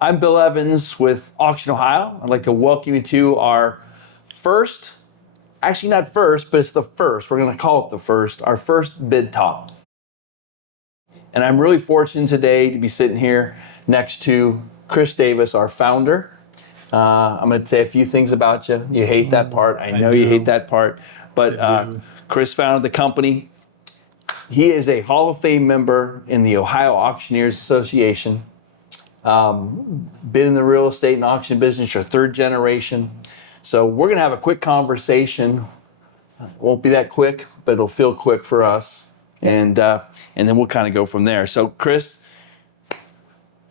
I'm Bill Evans with Auction Ohio. I'd like to welcome you to our first, actually not first, but it's the first. We're going to call it the first, our first bid talk. And I'm really fortunate today to be sitting here next to Chris Davis, our founder. I'm going to say a few things about you. You hate that part. I know you hate that part. But Chris founded the company. He is a Hall of Fame member in the Ohio Auctioneers Association. Been in the real estate and auction business, your third generation. So we're going to have a quick conversation. Won't be that quick, but it'll feel quick for us. And then we'll kind of go from there. So Chris,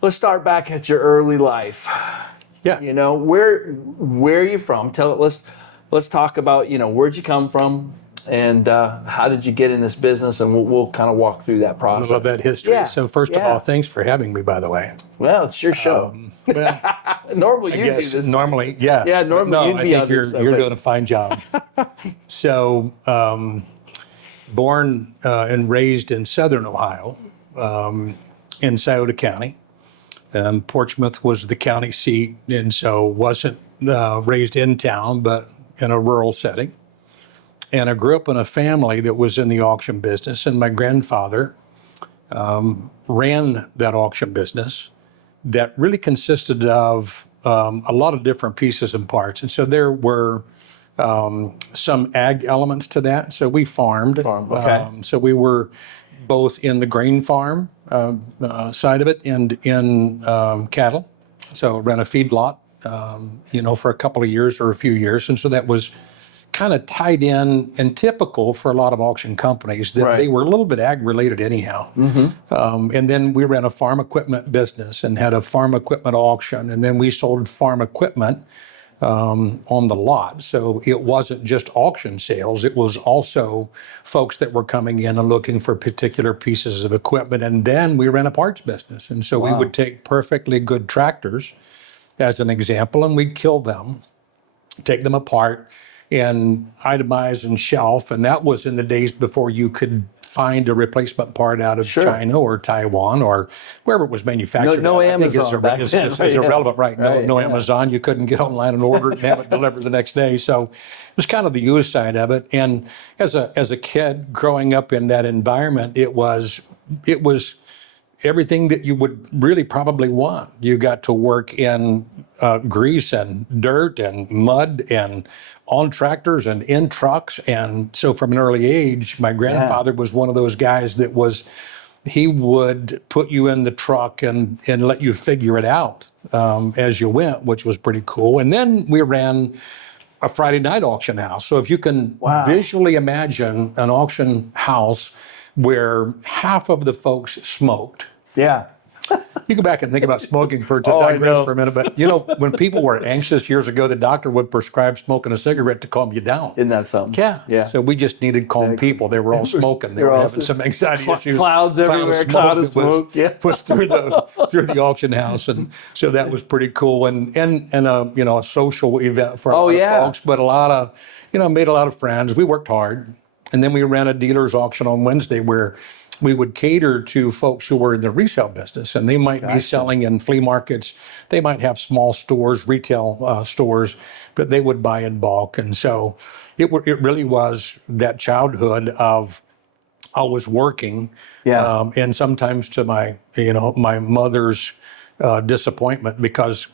let's start back at your early life. Yeah. You know, where are you from? Let's talk about, where'd you come from? And how did you get in this business? And we'll kind of walk through that process. I love that history. Yeah, So first of all, thanks for having me, by the way. Well, it's your show. Normally you do this. Normally, yes. Yeah, normally you'd be I on think this you're stuff, doing a fine job. So, born and raised in Southern Ohio, in Scioto County. Portsmouth was the county seat, and so wasn't raised in town, but in a rural setting. And I grew up in a family that was in the auction business, and my grandfather ran that auction business that really consisted of a lot of different pieces and parts. And so there were some ag elements to that. So we farmed. Okay. So we were both in the grain farm side of it and in cattle. So ran a feedlot, for a couple of years or a few years. And so that was kind of tied in and typical for a lot of auction companies that they were a little bit ag related anyhow. And then we ran a farm equipment business and had a farm equipment auction. And then we sold farm equipment on the lot. So it wasn't just auction sales. It was also folks that were coming in and looking for particular pieces of equipment. And then we ran a parts business. And so we would take perfectly good tractors as an example, and we'd kill them, take them apart, and itemize and shelf. And that was in the days before you could find a replacement part out of China or Taiwan or wherever it was manufactured. No I think Amazon back then, it's irrelevant, right? No Amazon. You couldn't get online and order it and have it delivered the next day. So it was kind of the used side of it. And as a kid growing up in that environment, it was everything that you would really probably want. You got to work in grease and dirt and mud and on tractors and in trucks. And so from an early age, my grandfather was one of those guys that he would put you in the truck and let you figure it out as you went, which was pretty cool. And then we ran a Friday night auction house. So if you can visually imagine an auction house where half of the folks smoked. Yeah. You go back and think about smoking to digress for a minute, but when people were anxious years ago, the doctor would prescribe smoking a cigarette to calm you down. Isn't that something? Yeah. So we just needed calm people. They were all smoking. They were having some anxiety issues. Clouds everywhere, cloud of smoke. Was through the auction house, and so that was pretty cool and a social event for a lot of folks. But a lot of made a lot of friends. We worked hard, and then we ran a dealer's auction on Wednesday where we would cater to folks who were in the resale business, and they might be selling in flea markets. They might have small stores, retail stores, but they would buy in bulk. And so it really was that childhood of I was working, and sometimes to my mother's disappointment, because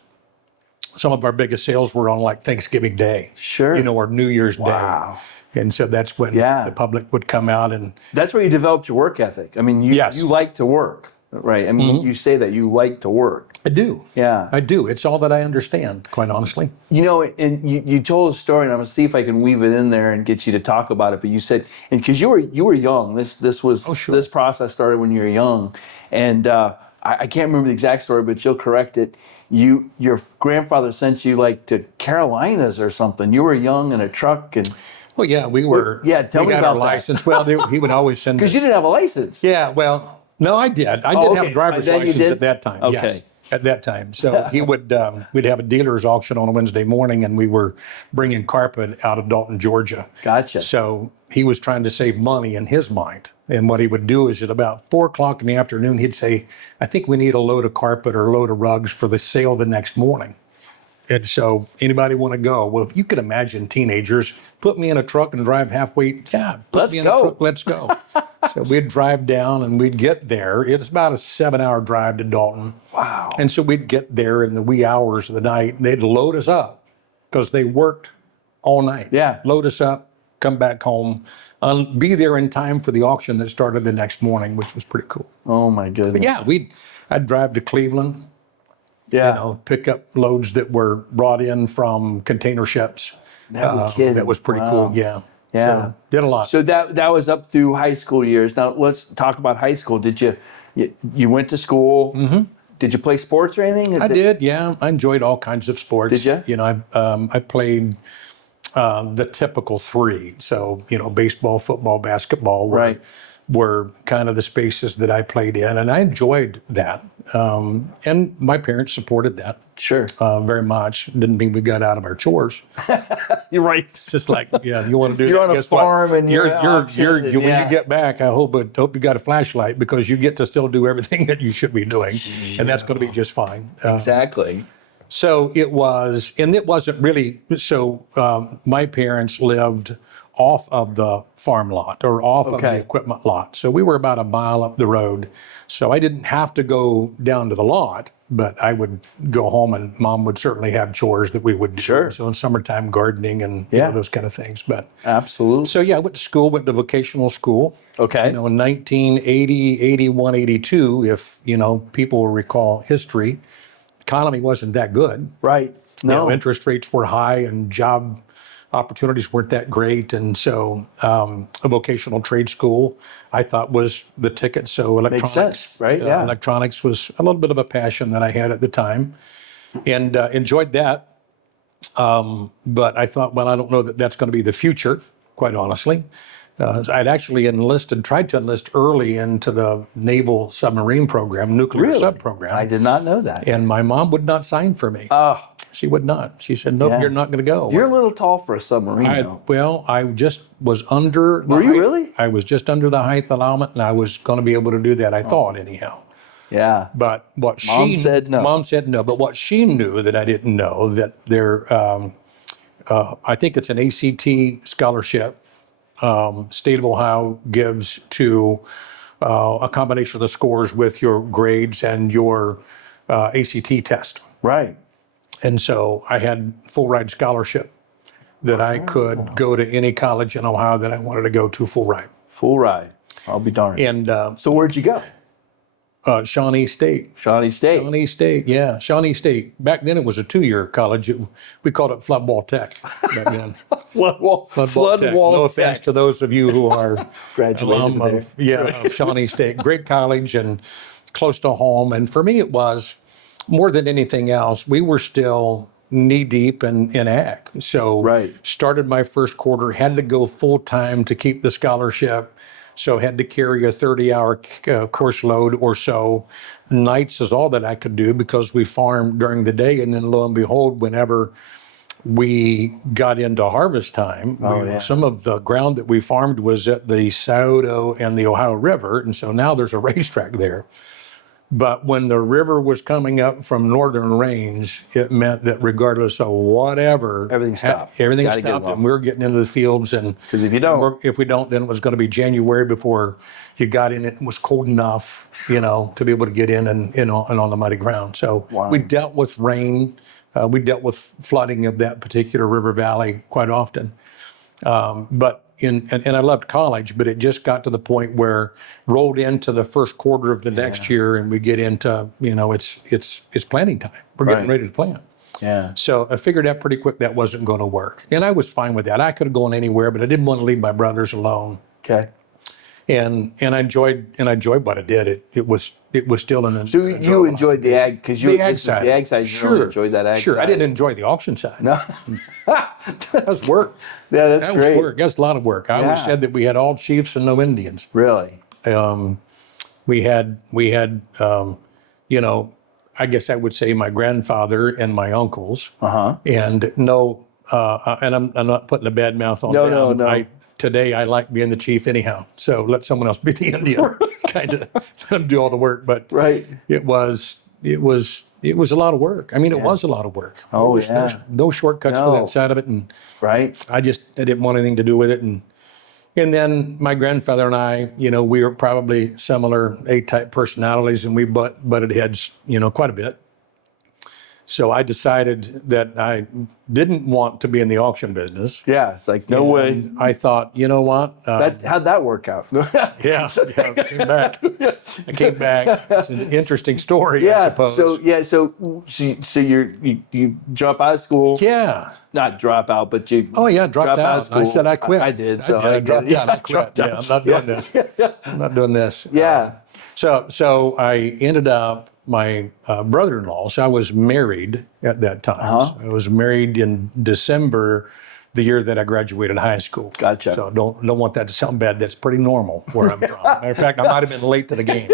some of our biggest sales were on like Thanksgiving Day, or New Year's Day. And so that's when the public would come out, and that's where you developed your work ethic. I mean, you like to work, right? I mean, you say that you like to work. I do. Yeah, I do. It's all that I understand, quite honestly. And you told a story, and I'm gonna see if I can weave it in there and get you to talk about it. But you said, and because you were young, this process started when you were young, and I can't remember the exact story, but you'll correct it. Your grandfather sent you like to Carolinas or something. You were young in a truck and. Well, yeah, we were. Tell me about our license. Well, he would always send us. Because you didn't have a license. Yeah, well, no, I did. I did have a driver's license at that time. Okay. Yes. at that time. So he would, we'd have a dealer's auction on a Wednesday morning, and we were bringing carpet out of Dalton, Georgia. Gotcha. So he was trying to save money in his mind. And what he would do is at about 4:00 in the afternoon, he'd say, I think we need a load of carpet or a load of rugs for the sale the next morning. And so anybody want to go? Well, if you could imagine teenagers, put me in a truck and drive halfway. Yeah, put Let's me in go. a truck, let's go. So we'd drive down and we'd get there. It's about a 7-hour drive to Dalton. Wow. And so we'd get there in the wee hours of the night. They'd load us up because they worked all night. Yeah. Load us up, come back home, be there in time for the auction that started the next morning, which was pretty cool. Oh my goodness. But yeah, I'd drive to Cleveland, Yeah. you know, pick up loads that were brought in from container ships. No kidding. That was pretty Wow. cool. Yeah. Yeah. So, did a lot. So that was up through high school years. Now let's talk about high school. Did you went to school? Mm-hmm. Did you play sports or anything? I did. Yeah. I enjoyed all kinds of sports. Did you? You know, I played the typical three. So, you know, baseball, football, basketball Right. were kind of the spaces that I played in. And I enjoyed that. And my parents supported that Sure. very much. Didn't mean we got out of our chores. You're right. It's just like, yeah, you want to do You're that. on a Guess what? farm and you're auctioned and when yeah. you get back, I hope you got a flashlight because you get to still do everything that you should be doing. And that's going to be just fine. Exactly. So it was, and it wasn't really, so my parents lived off of the farm lot or off of the Okay. equipment lot. So we were about a mile up the road. So I didn't have to go down to the lot, but I would go home and Mom would certainly have chores that we would do. Sure. So in summertime, gardening and you Yeah. know, those kind of things. But Absolutely. so yeah, I went to school, went to vocational school. Okay. You know, in 1980, 81, 82, if, you know, people will recall history, economy wasn't that good. Right. You know, No. interest rates were high and job opportunities weren't that great. And so a vocational trade school, I thought, was the ticket. So electronics, sense, right? Yeah. Electronics was a little bit of a passion that I had at the time and enjoyed that. But I thought, well, I don't know that that's going to be the future, quite honestly. I'd actually tried to enlist early into the Naval submarine program, nuclear Really? sub program. I did not know that. And my mom would not sign for me. Oh, She would not. She said, "Nope, Yeah. you're not going to go." you're a little tall for a submarine, though. Well, I just was under. The Were you height- really? I was just under the height allowance, and I was going to be able to do that. I thought, anyhow. Yeah. But what Mom she said no. Mom said no. But what she knew that I didn't know that there, I think it's an ACT scholarship. State of Ohio gives to a combination of the scores with your grades and your ACT test. Right. And so I had full ride scholarship that I could go to any college in Ohio that I wanted to go to full ride. Full ride. I'll be darned. And So where'd you go? Shawnee State. Shawnee State. Shawnee State, yeah. Shawnee State. Back then it was a 2-year college. We called it Flood Wall Tech back then. Flood wall. Flood Tech. wall. No offense to those of you who are Graduated alum there. of Shawnee State. Great college and close to home. And for me, it was more than anything else, we were still knee deep in ag. So Right. started my first quarter, had to go full time to keep the scholarship. So had to carry a 30-hour course load or so. Nights is all that I could do because we farmed during the day. And then lo and behold, whenever we got into harvest time, yeah. some of the ground that we farmed was at the Scioto and the Ohio River. And so now there's a racetrack there. But when the river was coming up from northern range, it meant that regardless of whatever, Everything stopped. Everything Gotta get stopped, along. and we were getting into the fields. And 'Cause if you don't- if we don't, then it was going to be January before you got in. It was cold enough, you know, to be able to get in and on the muddy ground. So Wow. we dealt with rain. We dealt with flooding of that particular river valley quite often. But and I loved college, but it just got to the point where rolled into the first quarter of the next year, and we get into, you know, it's planting time. We're getting Right. ready to plant. Yeah. So I figured out pretty quick that wasn't going to work, and I was fine with that. I could have gone anywhere, but I didn't want to leave my brothers alone. Okay. And I enjoyed what I did. It was still an So you enjoyed the ag because you the ag this is side. the ag side. You really enjoyed that ag Sure, side. I didn't enjoy the auction side. No. That was work. Yeah, that's That great. was work. That's a lot of work. I Yeah. always said that we had all chiefs and no Indians. Really. We had you know, I guess I would say my grandfather and my uncles. Uh-huh. And no, and I'm not putting a bad mouth on No, them. no. Today I like being the chief anyhow. So let someone else be the Indian, kind of let them do all the work. But Right. it was a lot of work. I mean, it was a lot of work. Oh, There was yeah. no shortcuts to No. that side of it. And Right. I didn't want anything to do with it. And then my grandfather and I, we were probably similar A-type personalities, and we butted heads, quite a bit. So I decided that I didn't want to be in the auction business. Yeah. It's like, no way. And I thought, you know what? How'd that work out? Yeah, I came back. It's an interesting story, I suppose. So you drop out of school. Yeah. Not drop out, but you. Oh yeah, dropped drop out. of school. I said I quit. I did. I dropped out. I quit. dropped out. Yeah, I'm not doing this. I'm not doing this. Yeah. So I ended up my brother-in-law. So I was married at that time. Uh-huh. I was married in December, the year that I graduated high school. Gotcha. So don't want that to sound bad. That's pretty normal where I'm from. Matter of fact, I might have been late to the game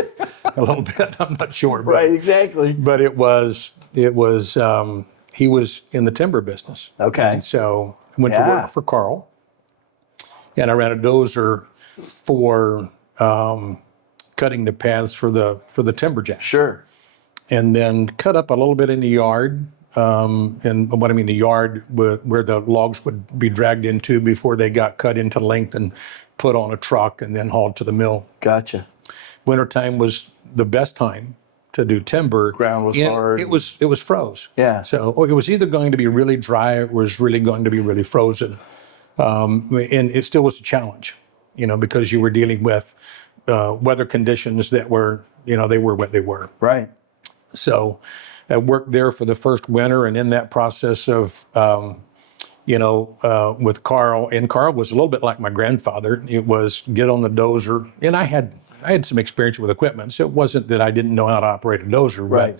a little bit. I'm not sure. But, Right. Exactly. But it was. He was in the timber business. Okay. And so I went to Yeah. work for Carl, and I ran a dozer for cutting the paths for the timber jacks. Sure. And then cut up a little bit in the yard, and what I mean the yard where the logs would be dragged into before they got cut into length and put on a truck and then hauled to the mill. Gotcha. Wintertime was the best time to do timber. Ground was And hard. It was froze. Yeah. So it was either going to be really dry or it was really going to be really frozen. And it still was a challenge, because you were dealing with weather conditions that were, they were what they were. Right. So I worked there for the first winter, and in that process of, with Carl, and Carl was a little bit like my grandfather. It was get on the dozer, and I had some experience with equipment, so it wasn't that I didn't know how to operate a dozer, Right.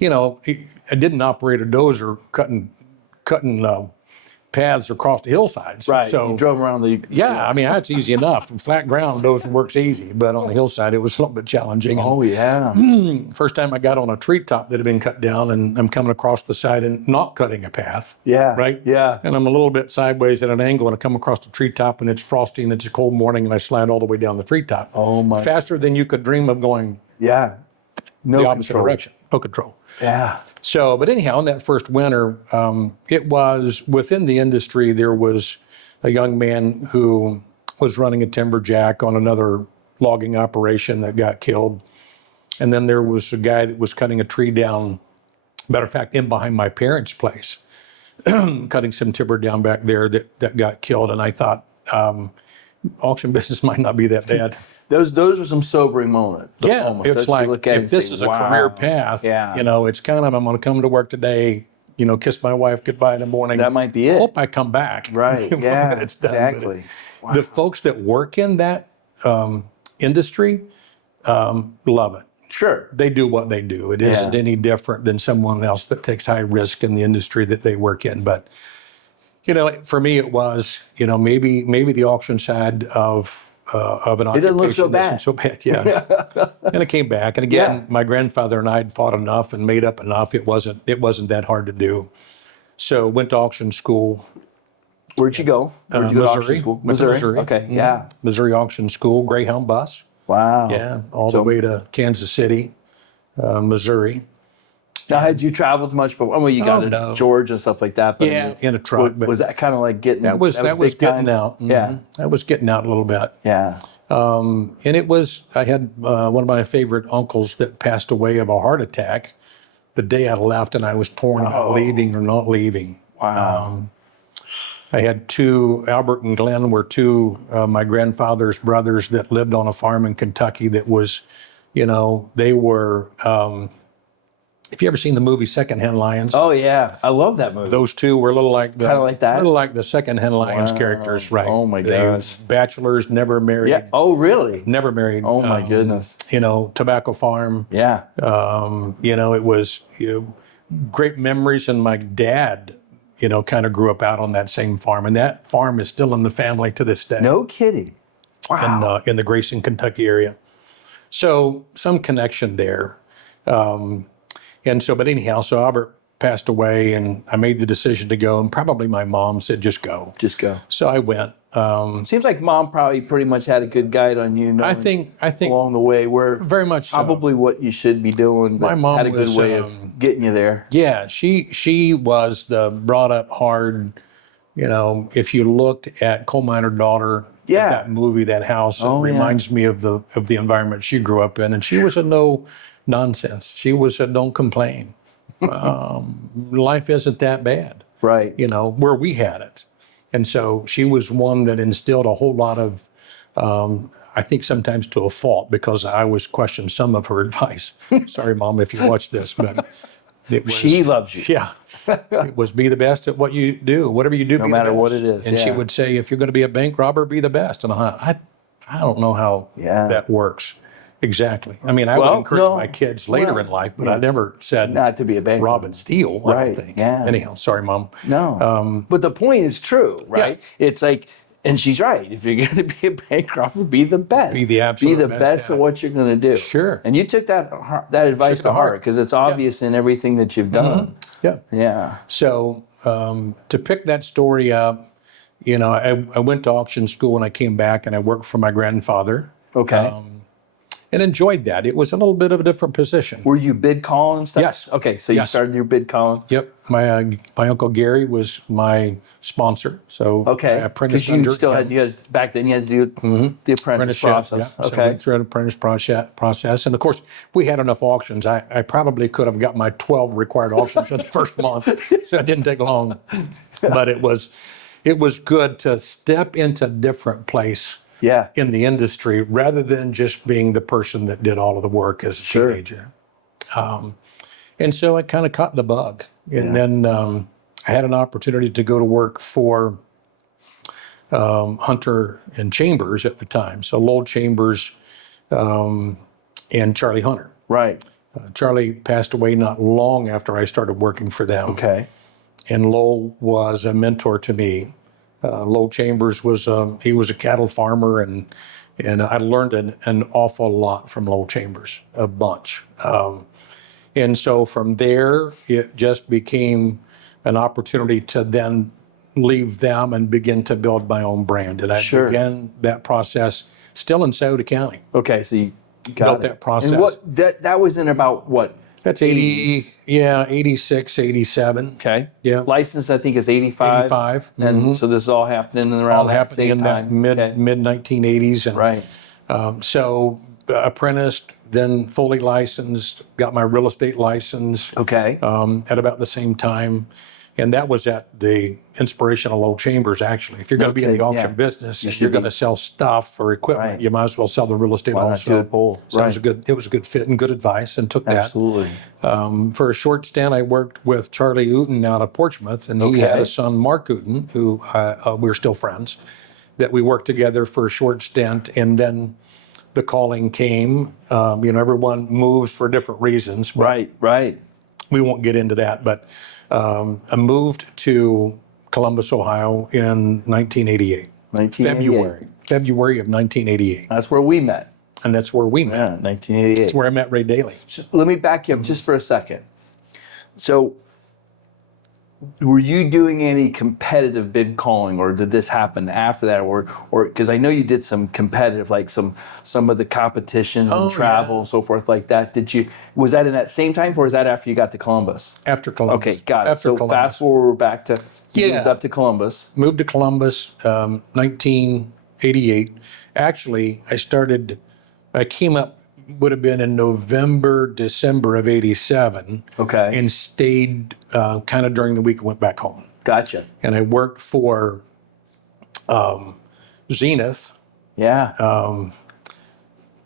but I didn't operate a dozer cutting paths across the hillsides. Right. So You drove around the. yeah, I mean that's easy enough. Flat ground dozer works easy, but on the hillside it was a little bit challenging. Oh yeah. First time I got on a treetop that had been cut down, and I'm coming across the side and not cutting a path. Yeah. Right? Yeah. And I'm a little bit sideways at an angle, and I come across the treetop, and it's frosty, and it's a cold morning, and I slide all the way down the treetop. Oh my. Faster than you could dream of going Yeah. No the opposite control. direction. No control. Yeah. So, but anyhow, in that first winter, it was within the industry, there was a young man who was running a timber jack on another logging operation that got killed. And then there was a guy that was cutting a tree down, matter of fact, in behind my parents' place, cutting some timber down back there that got killed. And I thought, auction business might not be that bad. Those are some sobering moments. Yeah, it's That's what like you look at if and this say, is a wow. career path, Yeah. it's kind of I'm going to come to work today, kiss my wife goodbye in the morning. That might be it. Hope I come back. Right. when Yeah. it's done. But Exactly. The folks that work in that industry love it. Sure. They do what they do. It isn't any different than someone else that takes high risk in the industry that they work in. But for me, it was maybe the auction side of an occupation didn't look so bad. isn't so bad. Yeah. And it came back. And again, Yeah. my grandfather and I had fought enough and made up enough. It wasn't that hard to do. So went to auction school. Where'd you go? Where'd you go to auction Missouri. school? Went to Missouri. Okay. Mhm. Yeah. Missouri Auction School, Greyhound bus. Wow. Yeah, all the way to Kansas City, Missouri. Now, had you traveled much? But well, you got no. to Georgia and stuff like that. But Yeah, in a truck. But was that kind of like getting? that was big getting time? out. Yeah. Mhm. That was getting out a little bit. Yeah. And it was, I had one of my favorite uncles that passed away of a heart attack the day I left, and I was torn about leaving or not leaving. Wow. I had Albert and Glenn were two my grandfather's brothers that lived on a farm in Kentucky that was, they were, if you ever seen the movie Secondhand Lions, Oh yeah, I love that movie. those two were a little like Kinda like that? a little like the Secondhand Lions characters, right? Oh, my They were gosh. bachelors, never married, Yeah. Oh really? never married. Oh my goodness. Tobacco farm. Yeah. It was great memories, and my dad, kind of grew up out on that same farm, and that farm is still in the family to this day. No kidding. Wow. In the Grayson, Kentucky area. So some connection there. And And so, but anyhow, so Albert passed away, and I made the decision to go, and probably my mom said, just go. Just go. So I went. Seems like mom probably pretty much had a good guide on you. I knowing think along the way where very much so. probably what you should be doing, but My mom had a good was, way of getting you there. Yeah, she was the brought up hard. If you looked at Coal Miner Daughter, Yeah. that movie, that house, it Oh, yeah. reminds me of the environment she grew up in, and she was a no nonsense. She was a don't complain. Life isn't that bad, Right. where we had it. And so she was one that instilled a whole lot of, I think sometimes to a fault, because I always questioned some of her advice. Sorry, Mom, if you watch this, but it was, She loves you. yeah. It was be the best at what you do. Whatever you do, No be the matter best. what it is, And she yeah. would say, if you're going to be a bank robber, be the best. And I don't know how Yeah. that works exactly. I mean, I Well, would encourage no. my kids later Well, in life, but I never said Not to be a bank rob and steal. I Right, don't think. yeah. Anyhow, sorry, Mom. No. But the point is true, right? It's like, and she's right. If you're going to be a bank robber, be the best. Be the absolute Be the best best at at it. what you're going to do. Sure. And you took that advice Took it to to heart. heart because it's obvious in everything that you've done. Yeah. Yeah. So to pick that story up, I went to auction school and I came back and I worked for my grandfather Okay. and enjoyed that. It was a little bit of a different position. Were you bid calling and stuff? Yes. Okay. So you Yes. started your bid calling. Yep. My uncle Gary was my sponsor. So Okay. I Because apprenticed you under still him. you had back then you had to do the apprentice process. Yeah. So Okay. went through an apprentice process. And of course, we had enough auctions. I probably could have got my 12 required auctions in the first month. So it didn't take long. But it was good to step into a different place Yeah. in the industry rather than just being the person that did all of the work as a Sure. teenager. And so I kind of caught the bug. And then I had an opportunity to go to work for Hunter and Chambers at the time. So Lowell Chambers and Charlie Hunter. Right. Charlie passed away not long after I started working for them. Okay. And Lowell was a mentor to me. Lowell Chambers was he was a cattle farmer, and I learned an awful lot from Lowell Chambers, a bunch. And so from there, it just became an opportunity to then leave them and begin to build my own brand. And I Sure. began that process still in Scioto County. Okay. So you got Built it. that process. And what that was in about what? That's 86, 87. Okay. Yeah. License I think is 85. 85. And so this is all happening in around All that happening same in time. that Okay. mid 1980s. And Right. so apprenticed, then fully licensed, got my real estate license Okay. at about the same time. And that was at the inspiration of Lowell Chambers, actually. If you're going to be in Okay, the auction yeah. business, You and should you're going be. to sell stuff or equipment, Right. you might as well sell the real estate Why not also. do it both? So Right. it was a good fit and good advice, and took that. Absolutely. For a short stint, I worked with Charlie Uten out of Portsmouth, and he had Okay. a son, Mark Uten, who we're still friends, that we worked together for a short stint. And then the calling came. Everyone moves for different reasons, but Right. Right. we won't get into that. But I moved to Columbus, Ohio in 1988, 1988. February of 1988. That's where we met. And that's where we met. Yeah. 1988. That's where I met Ray Daly. Let me back you up just for a second. So, were you doing any competitive bid calling, or did this happen after that, or because I know you did some competitive, like some of the competitions and travel yeah. and so forth like that? Was that in that same time, or was that after you got to Columbus? After Columbus. Okay, got it. After So Columbus. fast forward back to you moved Yeah. up to Columbus. Moved to Columbus, 1988. Actually, I came up, would have been in November, December of 87, Okay, and stayed kind of during the week and went back home. gotcha. And I worked for Zenith, Yeah,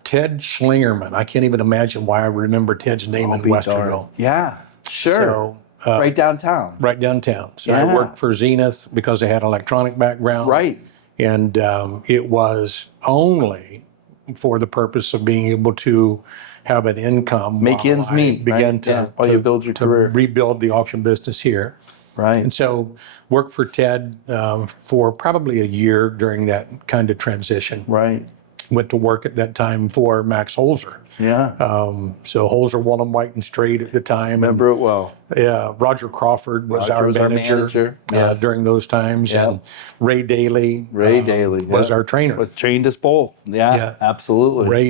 Ted Schlingerman. I can't even imagine why I remember Ted's name in Be darned. Westerville. Yeah, sure. So, Right downtown. right downtown. So Yeah. I worked for Zenith because I had an electronic background. Right. And it was only for the purpose of being able to have an income. Make while ends I meet, Began right? to, Yeah, while you build your career. rebuild the auction business here. Right. And so worked for Ted for probably a year during that kind of transition. Right. went to work at that time for Max Holzer. Yeah. So Holzer, Wallem, White and Straight at the time. Remember it well. Yeah, Roger Crawford was Roger our was our manager, manager, yes. during those times, Yep. and Ray Daly. Daly was our trainer. Was trained us both. Yeah, Yeah. absolutely. Ray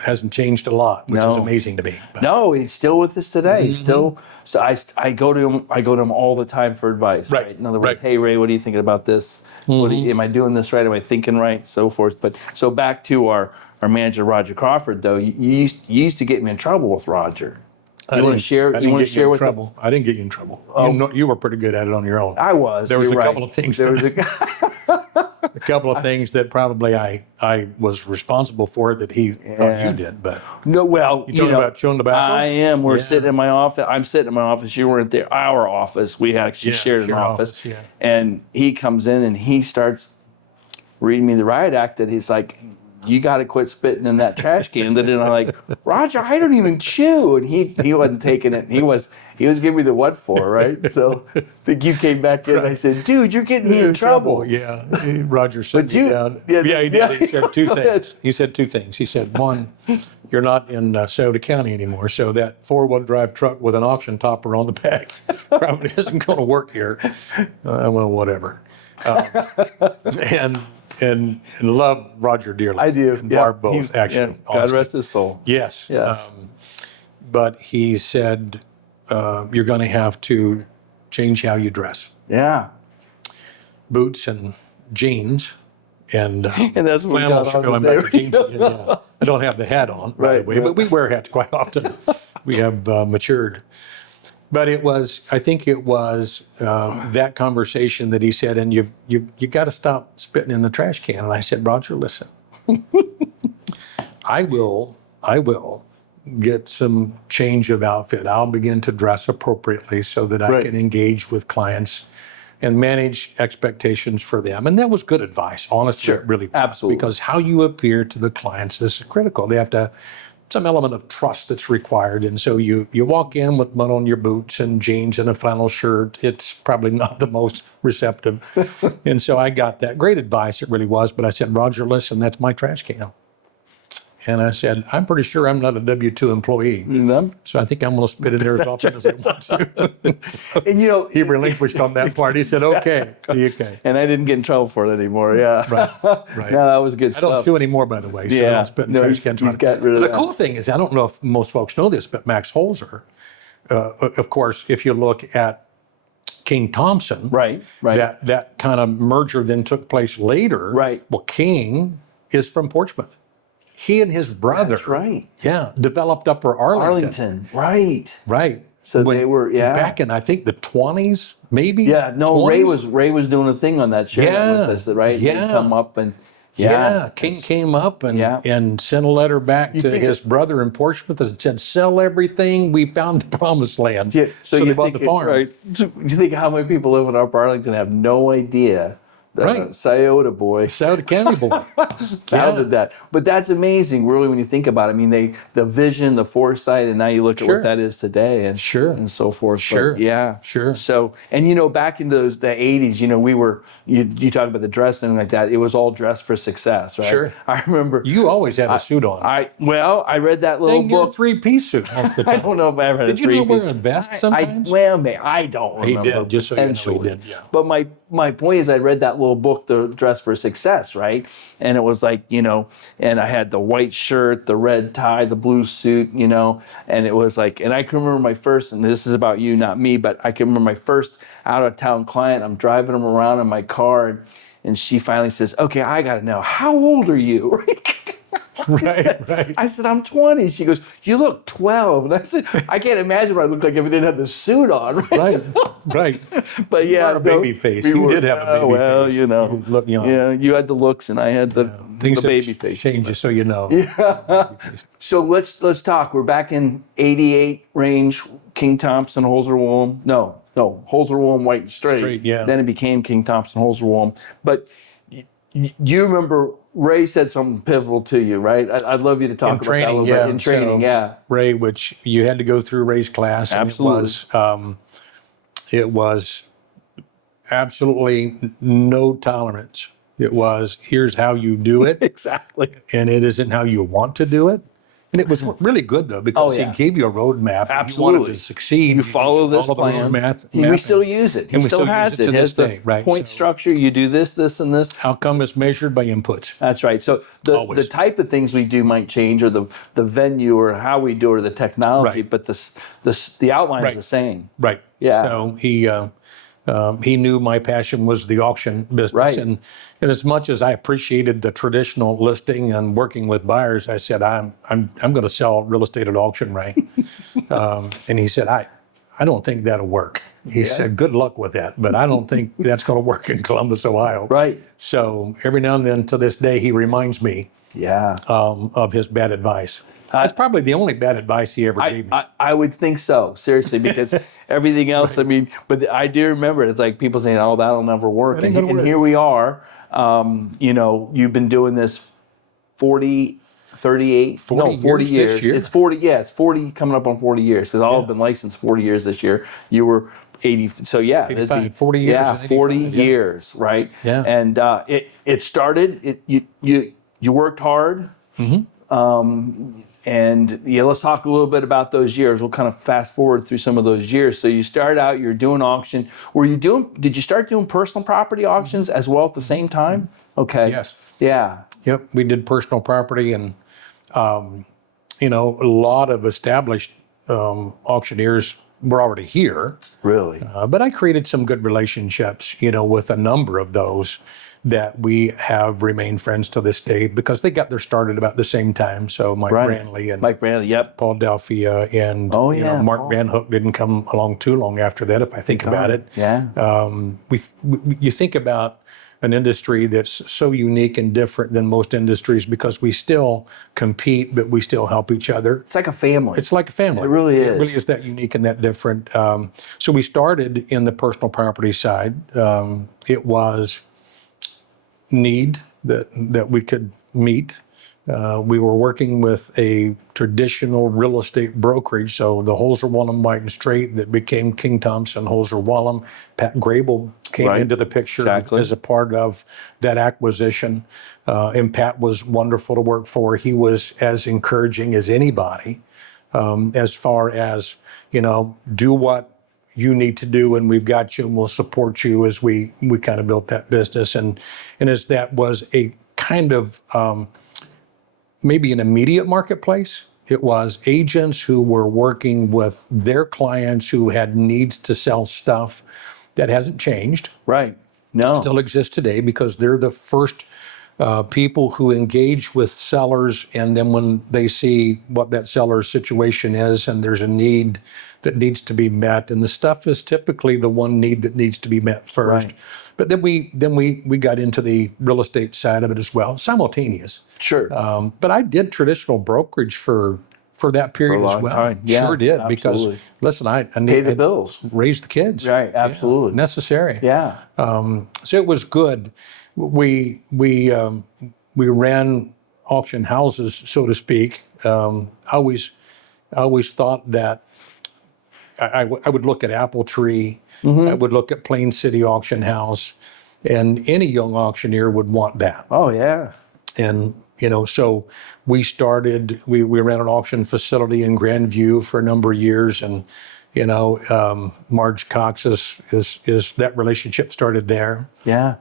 hasn't changed a lot, which is No. amazing to me. But No, he's still with us today. He's still. So I go to him. I go to him all the time for advice. Right, Right. In other words, right. hey Ray, what are you thinking about this? Am I doing this right? Am I thinking right? So forth. But so back to our manager Roger Crawford though. You used to get me in trouble with Roger. You want to share? I You want to share with? trouble. I didn't get you in trouble. You were pretty good at it on your own. I was. There was you're a right. couple of things There was a couple of things that probably I was responsible for that he thought you did. But no. Well, you talking about chewing tobacco? I am. We're Yeah. sitting in my office. I'm sitting in my office. You weren't there. Our office. We actually shared an your office. office, yeah. And he comes in and he starts reading me the riot act. That he's like, "You got to quit spitting in that trash can." And then I'm like, "Roger, I don't even chew." And he wasn't taking it. He was giving me the what for, right? So I think you came back in and I said, "Dude, you're getting me in trouble." Yeah, Roger set But me you- down. yeah, he did. yeah. He said two Go ahead. things. He said two things. He said, one, you're not in Scioto County anymore, so that four-wheel drive truck with an auction topper on the back probably isn't going to work here. Well, whatever. And love Roger dearly. I do. And Yeah. Barb both, He's- actually. yeah. God honestly. rest his soul. Yes. Yes. But he said, you're going to have to change how you dress. Yeah. Boots and jeans and, And that's what we flannel got shirt. on I'm today. back to jeans again, yeah. I don't have the hat on, by the Right, way, right. but we wear hats quite often. We have matured. But I think it was that conversation that he said, and you got to stop spitting in the trash can. And I said, Roger, listen, I will get some change of outfit. I'll begin to dress appropriately so that I Right. can engage with clients and manage expectations for them. And that was good advice, honestly, Sure. it really was. Absolutely. Because how you appear to the clients is critical. They have to, some element of trust that's required. And so you walk in with mud on your boots and jeans and a flannel shirt, it's probably not the most receptive. And so I got that. Great advice, it really was. But I said, Roger, listen, that's my trash can. And I said, I'm pretty sure I'm not a W-2 employee. And So I think I'm going to spit in there as often as I want to. He relinquished on that part. He said, okay. And I didn't get in trouble for it anymore. Yeah. Right. No, that was good I don't stuff. chew anymore, by the way, so I Yeah. don't spit in No, trash he's- cans. he's got rid of The that. cool thing is, I don't know if most folks know this, but Max Holzer, of course, if you look at King Thompson, Right. that kind of merger then took place later. Right. Well, King is from Portsmouth. He and his brother, That's right. yeah, developed Upper Arlington. Right. Right. So they were, yeah. Back in, I think, the 20s, maybe? Yeah. No, 20s? Ray was doing a thing on that show Yeah, with us, right? yeah. He'd come up and Yeah, King came up and, Yeah. and sent a letter back to think his brother in Portsmouth and said, sell everything. We found the promised land. Yeah, so you they bought the think farm. Right. Do you think how many people live in Upper Arlington have no idea that Right. Scioto boy Scioto County boy. founded that? But that's amazing, really, when you think about it. I mean, the vision, the foresight, and now you look at Sure. what that is today, and Sure. and so forth. But Sure. yeah, Sure. So, and back in the '80s, we were you talk about the dress and like that. It was all dress for success, right? Sure. I remember. You always had a suit on. I read that little Dang near a book. three-piece suit most of the I time. don't know if I ever had Did a you not wear three-piece. a vest I sometimes? I don't He remember. did, just so you know, he potentially. did, yeah. But my point is, I read that little book, The Dress for Success, right? And it was like, and I had the white shirt, the red tie, the blue suit, and it was like, and I can remember my first, and this is about you, not me, but I can remember my first out of town client. I'm driving him around in my car, and she finally says, okay, I got to know, how old are you? right. I said, I'm 20. She goes, you look 12. And I said, I can't imagine what I look like if I didn't have the suit on. Right. Right. But You yeah. were a baby face. You did have a baby well, face. you know. You look young. Yeah, you had the looks and I had the Things baby have face. changed, just so you know. So let's talk. We're back in 88 range, King Thompson, Holzer Woolham. No, Holzer Woolham, White and Straight. Straight, yeah. Then it became King Thompson, Holzer Woolham. But you remember Ray said something pivotal to you, right? I'd love you to talk In about training, that a little yeah. bit. In training, So, yeah. Ray, which you had to go through Ray's class. And Absolutely. It was absolutely no tolerance It was, here's how you do it, Exactly. and it isn't how you want to do it. And it was really good, though, because Oh, yeah. he gave you a roadmap. If you Absolutely. wanted to succeed, You follow just this follow plan. the roadmap. We still use it. He and we still still use has it it. to It has this the day, right? point So- structure. You do this, this, and this. Outcome is measured by inputs. That's right. So the Always. type of things we do might change, or the venue, or how we do it, or the technology, Right. but the outline is Right. the same. Right. Yeah. So he knew my passion was the auction business, Right. and as much as I appreciated the traditional listing and working with buyers, I said I'm going to sell real estate at auction, Ray. And he said I don't think that'll work. He said good luck with that, but I don't think that's going to work in Columbus, Ohio. Right. So every now and then, to this day, he reminds me Yeah. of his bad advice. That's probably the only bad advice he ever gave me. I would think so, seriously, because everything else, I mean, but I do remember it's like people saying, oh, that'll never work. That ain't And, gonna work. here we are. You know, you've been doing this 40, 38, 40 no, 40 years years. this year. It's 40, yeah, it's 40 coming up on 40 years, because I'll have been licensed 40 years this year. You were 80, so yeah. it'd 85, 40 years Yeah, and 40 85, yeah. years, right? Yeah. And it started, you worked hard. And yeah, let's talk a little bit about those years. We'll kind of fast forward through some of those years. So you started out, you're doing auction. Did you start doing personal property auctions as well at the same time? Okay. Yes. Yeah. Yep, we did personal property, and a lot of established auctioneers were already here. Really? But I created some good relationships, with a number of those that we have remained friends to this day because they got their start at about the same time. So Mike Brantley and Mike Brantley, yep. Paul Delphia and Mark Paul. Van Hook didn't come along too long after that, if I think about it. Yeah. You think about an industry that's so unique and different than most industries because we still compete, but we still help each other. It's like a family. It's like a family. It really is. It really is that unique and that different. So we started in the personal property side. It was need that we could meet. We were working with a traditional real estate brokerage, so the Holzer Wallem White and Straight that became King Thompson Holzer Wallem. Pat Grable came into the picture as a part of that acquisition, and Pat was wonderful to work for. He was as encouraging as anybody, as far as do what you need to do, and we've got you, and we'll support you as we kind of built that business, and as that was a kind of maybe an immediate marketplace. It was agents who were working with their clients who had needs to sell stuff. That hasn't changed. Right. No. Still exists today because they're the first people who engage with sellers, and then when they see what that seller's situation is and there's a need that needs to be met, and the stuff is typically the one need that needs to be met first. Right. But then we got into the real estate side of it as well, simultaneous. Sure. But I did traditional brokerage for that period a as long well. time. Yeah, Sure did, absolutely. because listen, I Pay need the to bills. raise the kids. Right. Absolutely. Necessary. Yeah. So it was good. We ran auction houses, so to speak. I always thought that I would look at Apple Tree, I would look at Plain City Auction House, and any young auctioneer would want that. Oh yeah. And so we started. We ran an auction facility in Grandview for a number of years, and Marge Cox is that relationship started there. Yeah.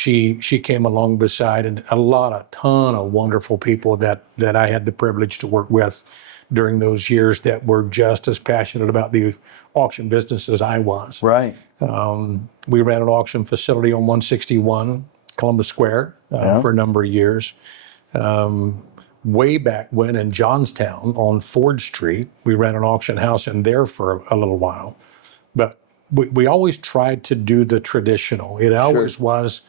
She came along beside, and a ton of wonderful people that I had the privilege to work with during those years that were just as passionate about the auction business as I was. Right. We ran an auction facility on 161 Columbus Square for a number of years. Way back when in Johnstown on Ford Street, we ran an auction house in there for a little while. But we always tried to do the traditional. It always was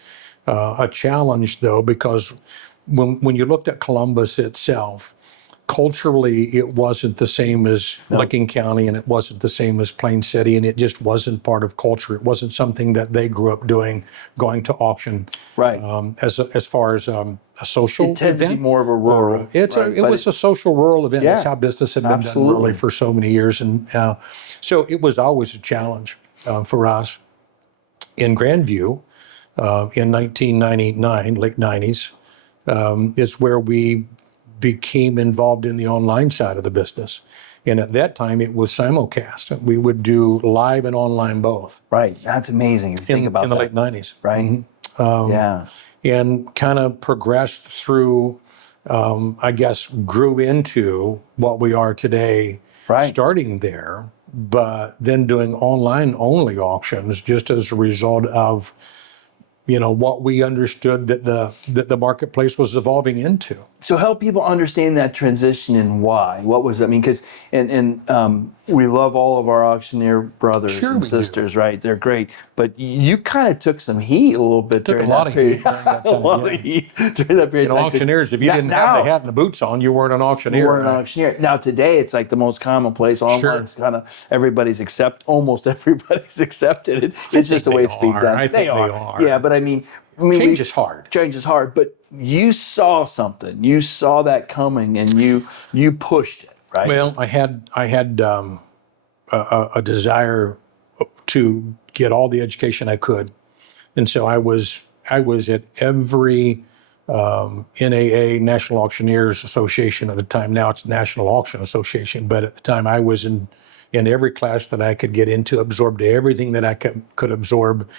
a challenge, though, because when you looked at Columbus itself, culturally, it wasn't the same as Licking County, and it wasn't the same as Plain City, and it just wasn't part of culture. It wasn't something that they grew up doing, going to auction. Right. As far as a social It tended to event. be more of a rural. It was a social rural event. That's Yeah, how business had been done really for so many years, and so it was always a challenge for us. In Grandview, in 1999, late 90s, is where we became involved in the online side of the business. And at that time, it was simulcast. We would do live and online both. Right. That's amazing. If you think about in the that. late 90s. Right. Yeah. And kind of progressed through, I guess, grew into what we are today, Right. starting there, but then doing online only auctions just as a result of, what we understood that the marketplace was evolving into. So help people understand that transition and why. What was that? I mean, because we love all of our auctioneer brothers Sure and we do. sisters, right? They're great, but you kind of took some heat a little bit Took during a lot that of period. heat during that a lot time, of heat during that period. of time. Auctioneers, if you didn't have the hat and the boots on, you weren't an auctioneer. You weren't an right? auctioneer. Now today, it's like the most commonplace. Online's kind of almost everybody's accepted it. It's just the way it's being done. I think they are. Yeah, but I mean, Change is hard. Change is hard, but you saw something. You saw that coming, and you pushed it, right? Well, I had a desire to get all the education I could, and so I was at every NAA, National Auctioneers Association at the time. Now it's National Auction Association, but at the time I was in every class that I could get into, absorbed everything that I could absorb,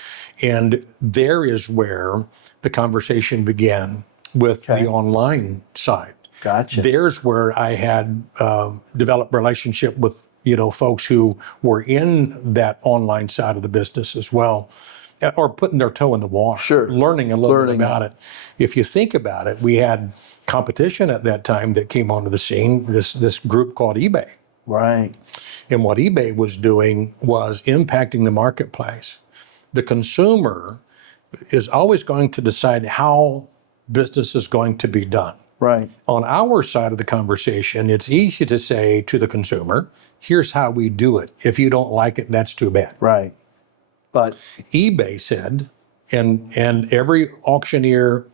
and there is where the conversation began with the online side. Gotcha. There's where I had developed relationship with folks who were in that online side of the business as well, or putting their toe in the water, Sure. learning a little bit about it. If you think about it, we had competition at that time that came onto the scene. This group called eBay, Right. and what eBay was doing was impacting the marketplace. The consumer is always going to decide how business is going to be done. Right. On our side of the conversation, it's easy to say to the consumer, here's how we do it. If you don't like it, that's too bad. Right. But eBay said, and every auctioneer,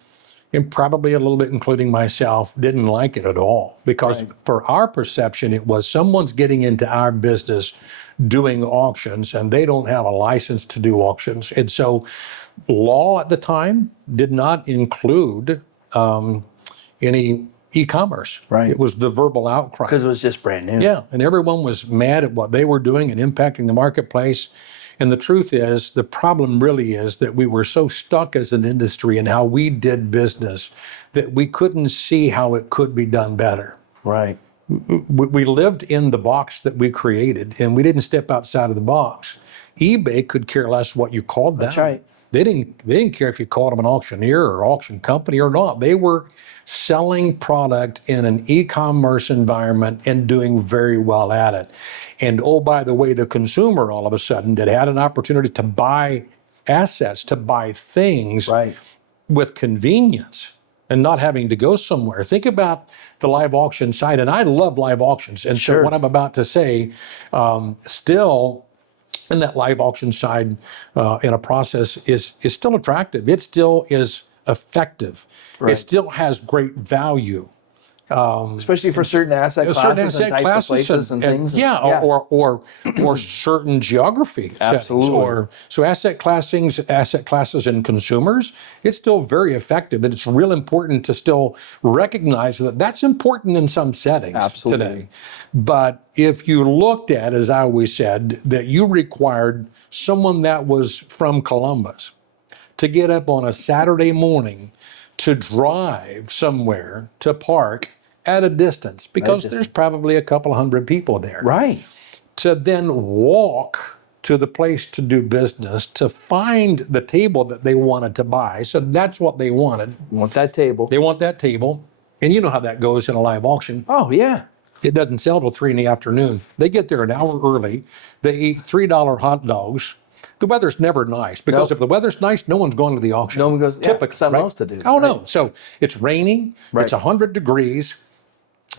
and probably a little bit including myself, didn't like it at all. Because for our perception, it was someone's getting into our business doing auctions, and they don't have a license to do auctions. And so law at the time did not include any e-commerce. Right. It was the verbal outcry. because it was just brand new. Yeah, and everyone was mad at what they were doing and impacting the marketplace. And the truth is, the problem really is that we were so stuck as an industry in how we did business that we couldn't see how it could be done better. Right. We lived in the box that we created, and we didn't step outside of the box. eBay could care less what you called them. That's right. They didn't care if you called them an auctioneer or auction company or not. They were selling product in an e-commerce environment and doing very well at it. And oh, by the way, the consumer all of a sudden that had an opportunity to buy assets, to buy things Right. with convenience and not having to go somewhere. Think about the live auction side, and I love live auctions. And Sure. so what I'm about to say, still in that live auction side in a process is still attractive. It still is effective. Right. It still has great value. Especially for certain asset classes Certain and asset types classes of places and things. yeah, or certain geography settings. Absolutely. So asset classes and consumers, it's still very effective, and it's real important to still recognize that that's important in some settings Absolutely. today. But if you looked at, as I always said, that you required someone that was from Columbus to get up on a Saturday morning to drive somewhere to park at a distance, because there's probably a couple hundred people there. Right. To then walk to the place to do business to find the table that they wanted to buy. So that's what they wanted. Want that table. They want that table. And you know how that goes in a live auction. Oh, yeah. It doesn't sell till 3 p.m. They get there an hour early. They eat $3 hot dogs. The weather's never nice, because if the weather's nice, no one's going to the auction. No one goes, Typically, something right? else to do. Oh, no. So it's raining, it's 100 degrees,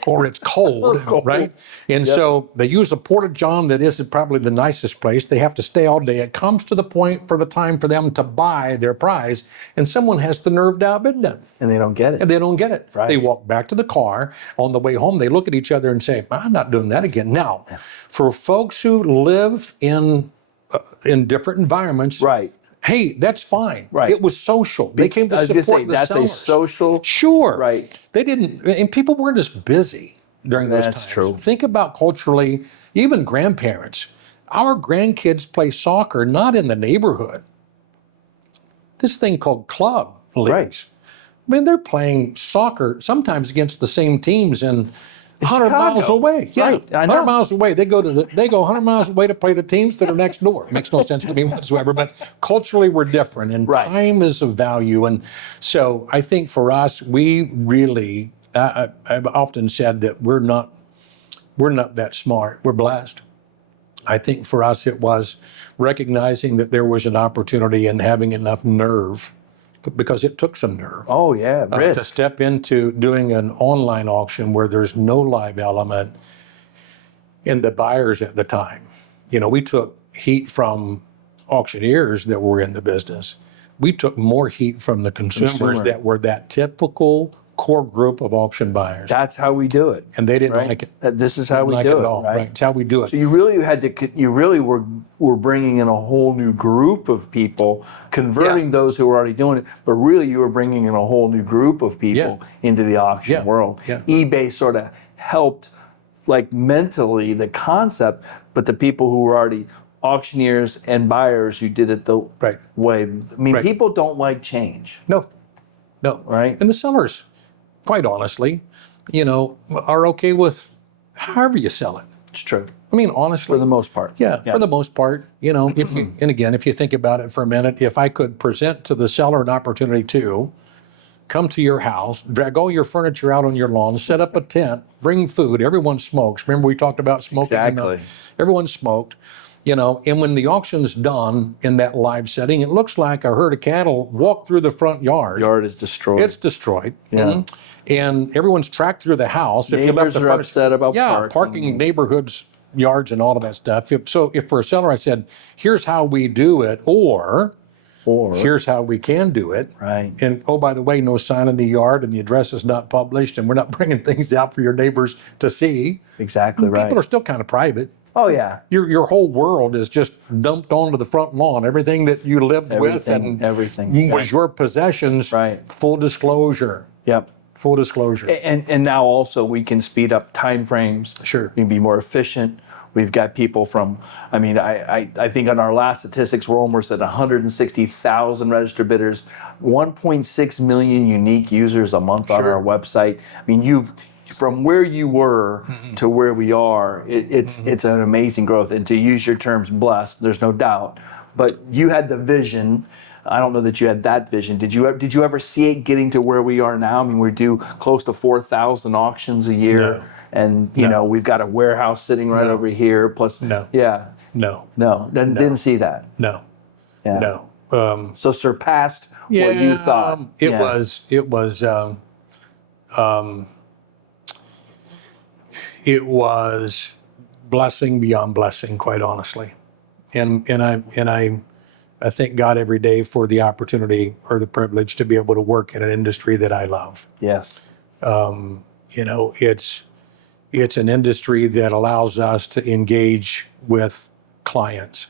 or it's cold, right? And so they use a porta-john that isn't probably the nicest place. They have to stay all day. It comes to the point for the time for them to buy their prize, and someone has the nerve to outbid them. And they don't get it. And they don't get it. Right. They walk back to the car. On the way home, they look at each other and say, I'm not doing that again. Now, for folks who live in different environments, Right. Hey, that's fine. Right. It was social. They came to I was gonna support say the that's sellers. a social. Sure. Right. They didn't, and people weren't as busy during those That's times. true. Think about culturally, even grandparents. Our grandkids play soccer not in the neighborhood. This thing called club leagues. Right. I mean, they're playing soccer sometimes against the same teams in 100 miles Chicago. away. Yeah, Right, I know. 100 miles away. They go 100 miles away to play the teams that are next door. It makes no sense to me whatsoever. But culturally, we're different, and Right. time is of value. And so, I think for us, we really, I've often said that we're not that smart. We're blessed. I think for us, it was recognizing that there was an opportunity and having enough nerve, because it took some nerve. Oh yeah, To risk. step into doing an online auction where there's no live element in the buyers at the time. You know, we took heat from auctioneers that were in the business. We took more heat from the consumers Consumer. that were that typical core group of auction buyers. That's how we do it. And they didn't Right. like it. This is how we Like do it it. at all. Right. It's how we do it. So you really had to. You really were bringing in a whole new group of people, converting Yeah. those who were already doing it. But really, you were bringing in a whole new group of people into the auction Yeah. world. Yeah. eBay sort of helped, like mentally, the concept. But the people who were already auctioneers and buyers who did it the Right. way. I mean, Right. people don't like change. No. Right. And the sellers, quite honestly, you know, are okay with however you sell it. It's true I mean, honestly. for the most part. Yeah, for the most part, you know, if you, and again, if you think about it for a minute, if I could present to the seller an opportunity to come to your house, drag all your furniture out on your lawn, set up a tent, bring food, everyone smokes. Remember we talked about smoking? Exactly. Everyone smoked, you know, and when the auction's done in that live setting, it looks like a herd of cattle walk through the front yard. Yard is destroyed. It's destroyed. Yeah. Mhm. And everyone's tracked through the house. Neighbors are upset about parking neighborhoods, yards, and all of that stuff. If for a seller I said, here's how we do it, or here's how we can do it. Right. And oh, by the way, no sign in the yard, and the address is not published, and we're not bringing things out for your neighbors to see. Exactly right. People are still kind of private. Oh yeah. Your whole world is just dumped onto the front lawn. Everything that you lived with and everything. was your possessions. Right. Full disclosure. Yep. Full disclosure. And now also we can speed up time frames. Sure. We can be more efficient. We've got people from, I mean, I think on our last statistics, we're almost at 160,000 registered bidders, 1.6 million unique users a month on Sure. our website. I mean, from where you were to where we are, it's an amazing growth. And to use your terms, blessed, there's no doubt. But you had the vision. I don't know that you had that vision. Did you ever see it getting to where we are now? I mean, we do close to 4,000 auctions a year. No. And you know, we've got a warehouse sitting right over here. Plus, No. yeah, No. didn't see that. No. Yeah. No. So surpassed what you thought. It Yeah. It was blessing beyond blessing, quite honestly. And I thank God every day for the opportunity or the privilege to be able to work in an industry that I love. Yes. You know, it's an industry that allows us to engage with clients,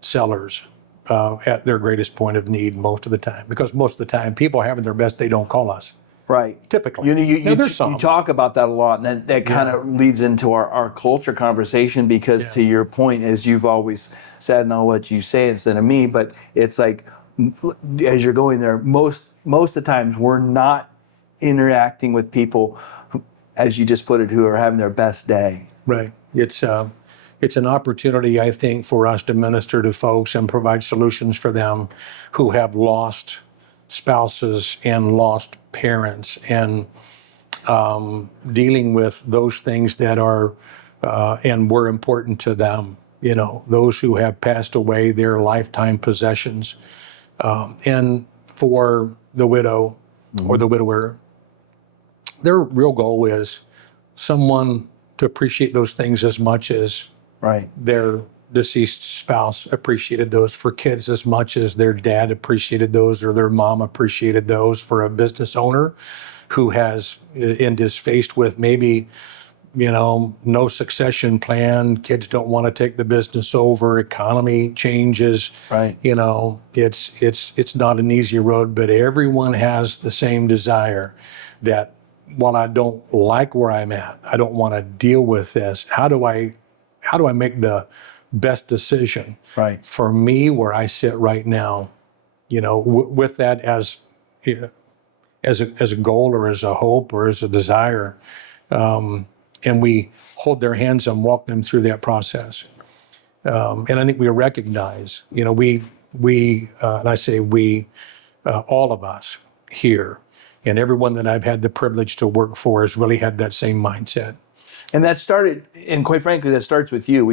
sellers, at their greatest point of need most of the time. Because most of the time, people having their best day don't call us. Right. Typically. You there's some. talk about that a lot, and that kind of leads into our culture conversation because to your point, as you've always said, and I'll let you say it instead of me, but it's like as you're going there, most of the times we're not interacting with people who, as you just put it, who are having their best day. Right. It's an opportunity, I think, for us to minister to folks and provide solutions for them who have lost spouses and lost parents, and dealing with those things that are and were important to them. You know, those who have passed away, their lifetime possessions, and for the widow or the widower, their real goal is someone to appreciate those things as much as Right. their deceased spouse appreciated those, for kids as much as their dad appreciated those or their mom appreciated those, for a business owner who has and is faced with maybe no succession plan. Kids don't want to take the business over. Economy changes. Right. It's not an easy road, but everyone has the same desire that while I don't like where I'm at, I don't want to deal with this. How do I make the best decision Right. for me where I sit right now? With that as a goal or as a hope or as a desire, and we hold their hands and walk them through that process. And I think we recognize, and I say we, all of us here, and everyone that I've had the privilege to work for has really had that same mindset. And that started, and quite frankly, that starts with you.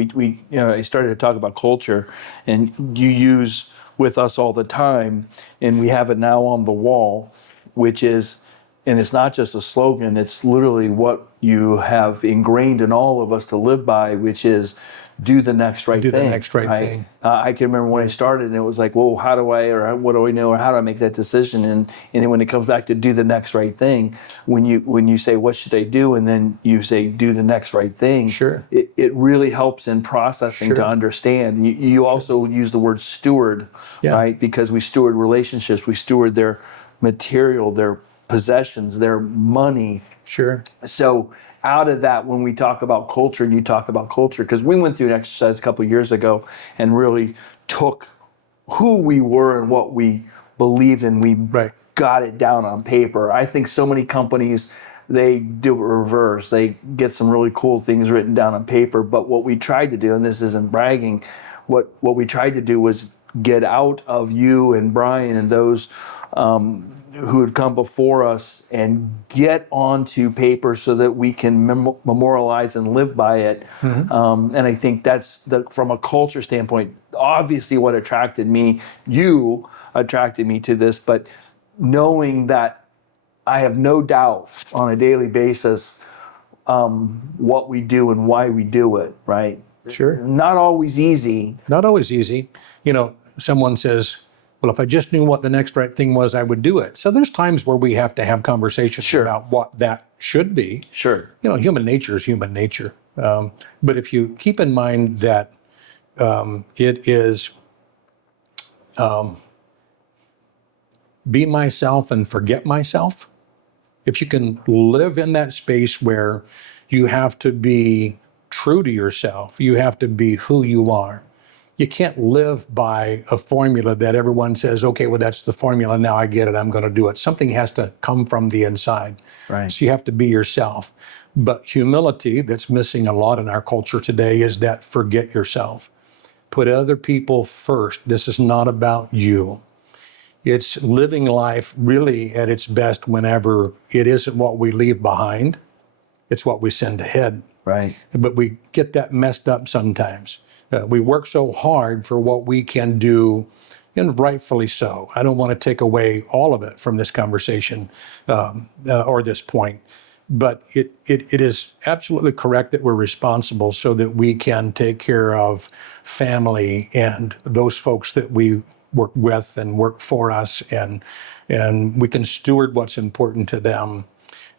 I started to talk about culture, and you use with us all the time, and we have it now on the wall, which is, and it's not just a slogan, it's literally what you have ingrained in all of us to live by, which is do the next right thing. Do the next right thing. I can remember when I started, and it was like, well, how do I, or what do I know, or how do I make that decision? And then when it comes back to do the next right thing, when you say, what should I do? And then you say, do the next right thing. Sure. It really helps in processing to understand. You also use the word steward, right? Because we steward relationships, we steward their material, their possessions, their money. Sure. So out of that, when we talk about culture, and you talk about culture, because we went through an exercise a couple of years ago and really took who we were and what we believed in. We got it down on paper. I think so many companies, they do it reverse. They get some really cool things written down on paper. But what we tried to do, and this isn't bragging, what we tried to do was get out of you and Brian and those who had come before us and get onto paper so that we can memorialize and live by it. And I think that's from a culture standpoint, obviously what attracted me to this, but knowing that I have no doubt on a daily basis what we do and why we do it, right? Sure. Not always easy. Not always easy. Someone says, well, if I just knew what the next right thing was, I would do it. So there's times where we have to have conversations about what that should be. Sure. Human nature is human nature. But if you keep in mind that it is be myself and forget myself, if you can live in that space where you have to be true to yourself, you have to be who you are. You can't live by a formula that everyone says, okay, well, that's the formula. Now I get it. I'm going to do it. Something has to come from the inside. Right. So you have to be yourself. But humility that's missing a lot in our culture today is that forget yourself. Put other people first. This is not about you. It's living life really at its best whenever it isn't what we leave behind. It's what we send ahead. Right. But we get that messed up sometimes. We work so hard for what we can do, and rightfully so. I don't want to take away all of it from this conversation or this point, but it is absolutely correct that we're responsible so that we can take care of family and those folks that we work with and work for us, and we can steward what's important to them.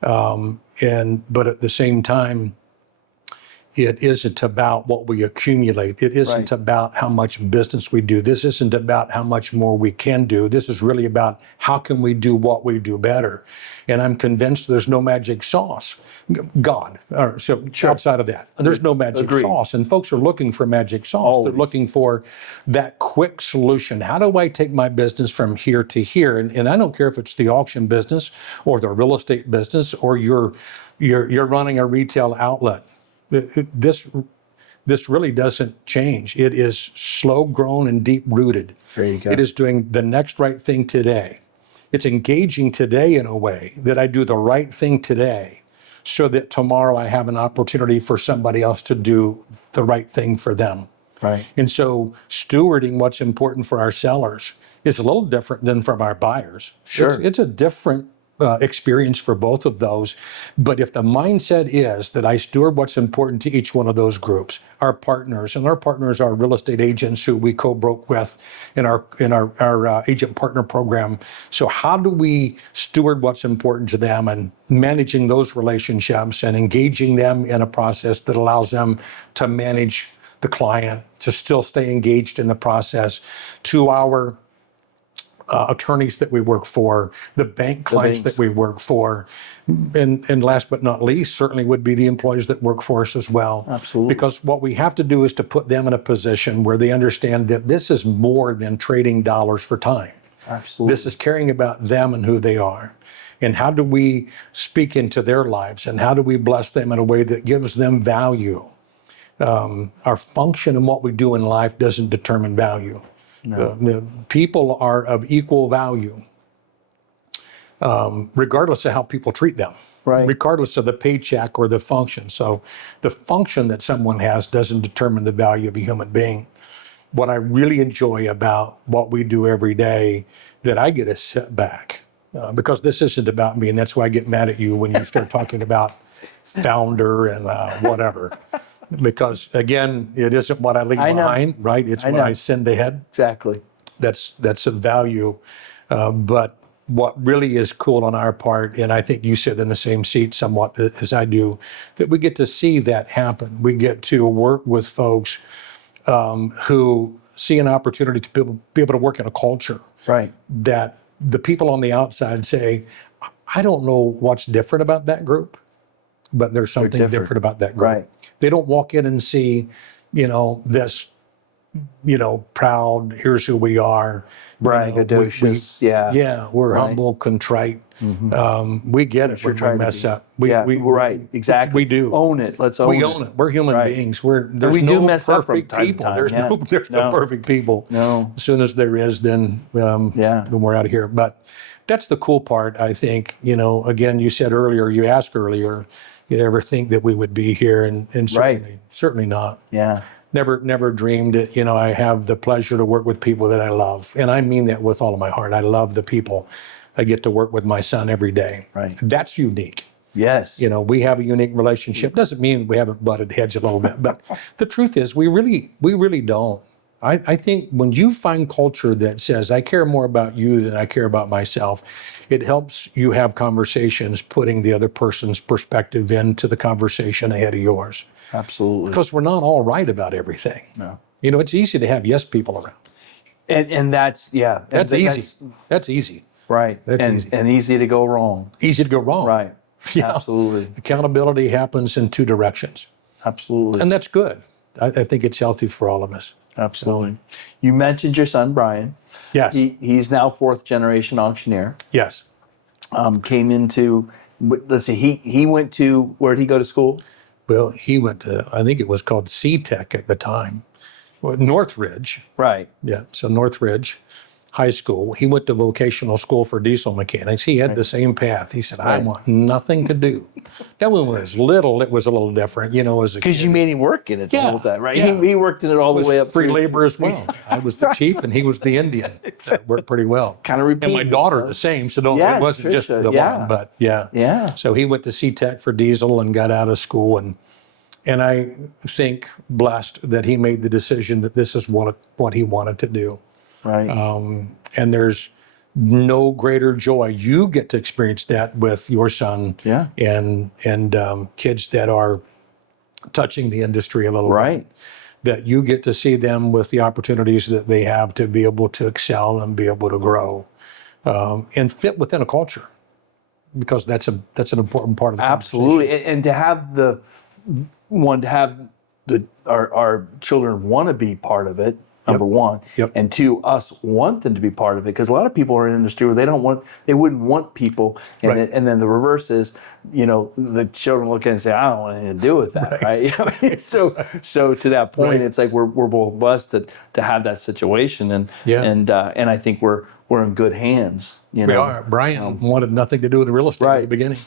But at the same time, it isn't about what we accumulate. It isn't about how much business we do. This isn't about how much more we can do. This is really about how can we do what we do better. And I'm convinced there's no magic sauce. Outside of that, there's no magic sauce. And folks are looking for magic sauce. Always. They're looking for that quick solution. How do I take my business from here to here? And I don't care if it's the auction business or the real estate business or you're running a retail outlet. This really doesn't change. It is slow grown and deep rooted. There you go. It is doing the next right thing today. It's engaging today in a way that I do the right thing today so that tomorrow I have an opportunity for somebody else to do the right thing for them. Right. And so stewarding what's important for our sellers is a little different than from our buyers. Sure. It's a different experience for both of those. But if the mindset is that I steward what's important to each one of those groups, our partners, and our partners are real estate agents who we co-broke with in our agent partner program. So how do we steward what's important to them and managing those relationships and engaging them in a process that allows them to manage the client, to still stay engaged in the process, to our attorneys that we work for, the bank clients that we work for, and last but not least, certainly would be the employees that work for us as well. Absolutely. Because what we have to do is to put them in a position where they understand that this is more than trading dollars for time. Absolutely. This is caring about them and who they are. And how do we speak into their lives, and how do we bless them in a way that gives them value? Our function and what we do in life doesn't determine value. No. The people are of equal value, regardless of how people treat them, right? Regardless of the paycheck or the function. So the function that someone has doesn't determine the value of a human being. What I really enjoy about what we do every day, that I get to sit back, because this isn't about me, and that's why I get mad at you when you start talking about founder and whatever. Because again, it isn't what I leave behind, right? It's what I send ahead. Exactly. That's a value. But what really is cool on our part, and I think you sit in the same seat somewhat as I do, that we get to see that happen. We get to work with folks who see an opportunity to be able to work in a culture, right? That the people on the outside say, I don't know what's different about that group, but there's something different about that group. Right. They don't walk in and see, this, proud, here's who we are. Braggadocious. We're humble, contrite. Mm-hmm. We get it when we mess up. We exactly. We do. Own it. Let's own it. We own it. We're human beings. There's we no do mess up perfect from time people. to time. There's no perfect people. No. As soon as there is, then we're out of here. But that's the cool part, I think. Again, you asked earlier, you'd ever think that we would be here, and certainly not. Yeah. Never dreamed it. I have the pleasure to work with people that I love. And I mean that with all of my heart. I love the people. I get to work with my son every day. Right. That's unique. Yes. We have a unique relationship. Doesn't mean we haven't butted heads a little bit, but the truth is we really don't. I think when you find culture that says, I care more about you than I care about myself, it helps you have conversations putting the other person's perspective into the conversation ahead of yours. Absolutely. Because we're not all right about everything. No. It's easy to have yes people around. And that's easy. That's easy. Right. That's easy. And easy to go wrong. Easy to go wrong. Right. Yeah. Absolutely. Accountability happens in two directions. Absolutely. And that's good. I think it's healthy for all of us. Absolutely. You mentioned your son, Brian. Yes. He's now fourth generation auctioneer. Yes. Came into, let's see, he went to, where did he go to school? Well, he went to, I think it was called C-Tech at the time. Northridge. Right. Yeah. So Northridge High School. He went to vocational school for diesel mechanics. He had the same path. He said, I want nothing to do. That one was little. It was a little different, as a kid. Because you made him work in it the whole time, right? Yeah. He worked in it all the way up. Free labor as well. I was the chief and he was the Indian. That worked pretty well. Kind of repeat. And my daughter the same. So it wasn't just the one, but Yeah. So he went to C-Tech for diesel and got out of school, and I think blessed that he made the decision that this is what he wanted to do. Right. And there's no greater joy. You get to experience that with your son and kids that are touching the industry a little bit. That you get to see them with the opportunities that they have to be able to excel and be able to grow and fit within a culture, because that's an important part of the Absolutely. And to have our children want to be part of it, number one, and two, us want them to be part of it, because a lot of people are in an industry where they wouldn't want people, and then the reverse is, the children look at it and say, I don't want anything to do with that, right? So to that point, it's like we're both blessed to have that situation, and I think we're in good hands. We are. Brian wanted nothing to do with real estate at the beginning.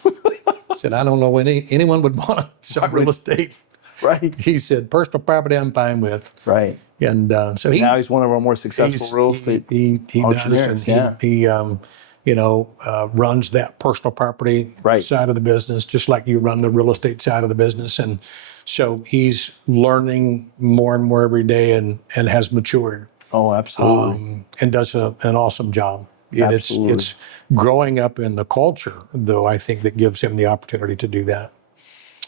He said, I don't know anyone would want to sell real estate. Right. He said, personal property I'm fine with. Right. And so now he's one of our more successful real estate he auctioneers. Does. And runs that personal property Right. side of the business, just like you run the real estate side of the business. And so he's learning more and more every day and has matured Oh, absolutely. and does an awesome job. And Absolutely. it's growing up in the culture, though, I think that gives him the opportunity to do that,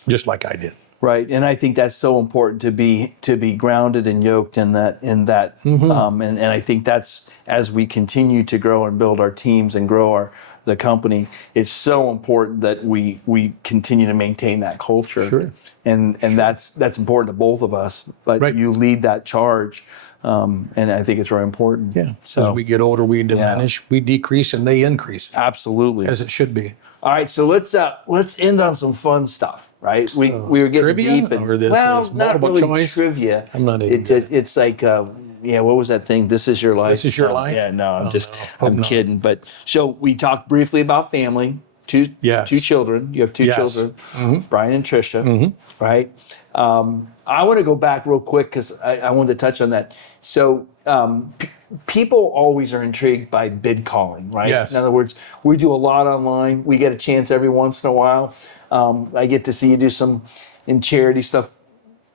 just like I did. Right, and I think that's so important to be grounded and yoked in that and I think that's as we continue to grow and build our teams and grow the company, it's so important that we continue to maintain that culture. Sure. And that's important to both of us. But Right. you lead that charge, and I think it's very important. Yeah. So As we get older, we diminish, we decrease, and they increase, absolutely. as it should be. All right, so let's end on some fun stuff, right? We were getting trivia? deep in Or this well, is not multiple really choice? trivia. I'm not into It's like what was that thing? This is your life. This is your life? Yeah, no, I'm Oh, no. I'm not. kidding. But so we talked briefly about family. Two Yes. children. You have two Yes. children, Brian and Trisha, right? I want to go back real quick because I wanted to touch on that. So people always are intrigued by bid calling, right? Yes. In other words, we do a lot online. We get a chance every once in a while. I get to see you do some in charity stuff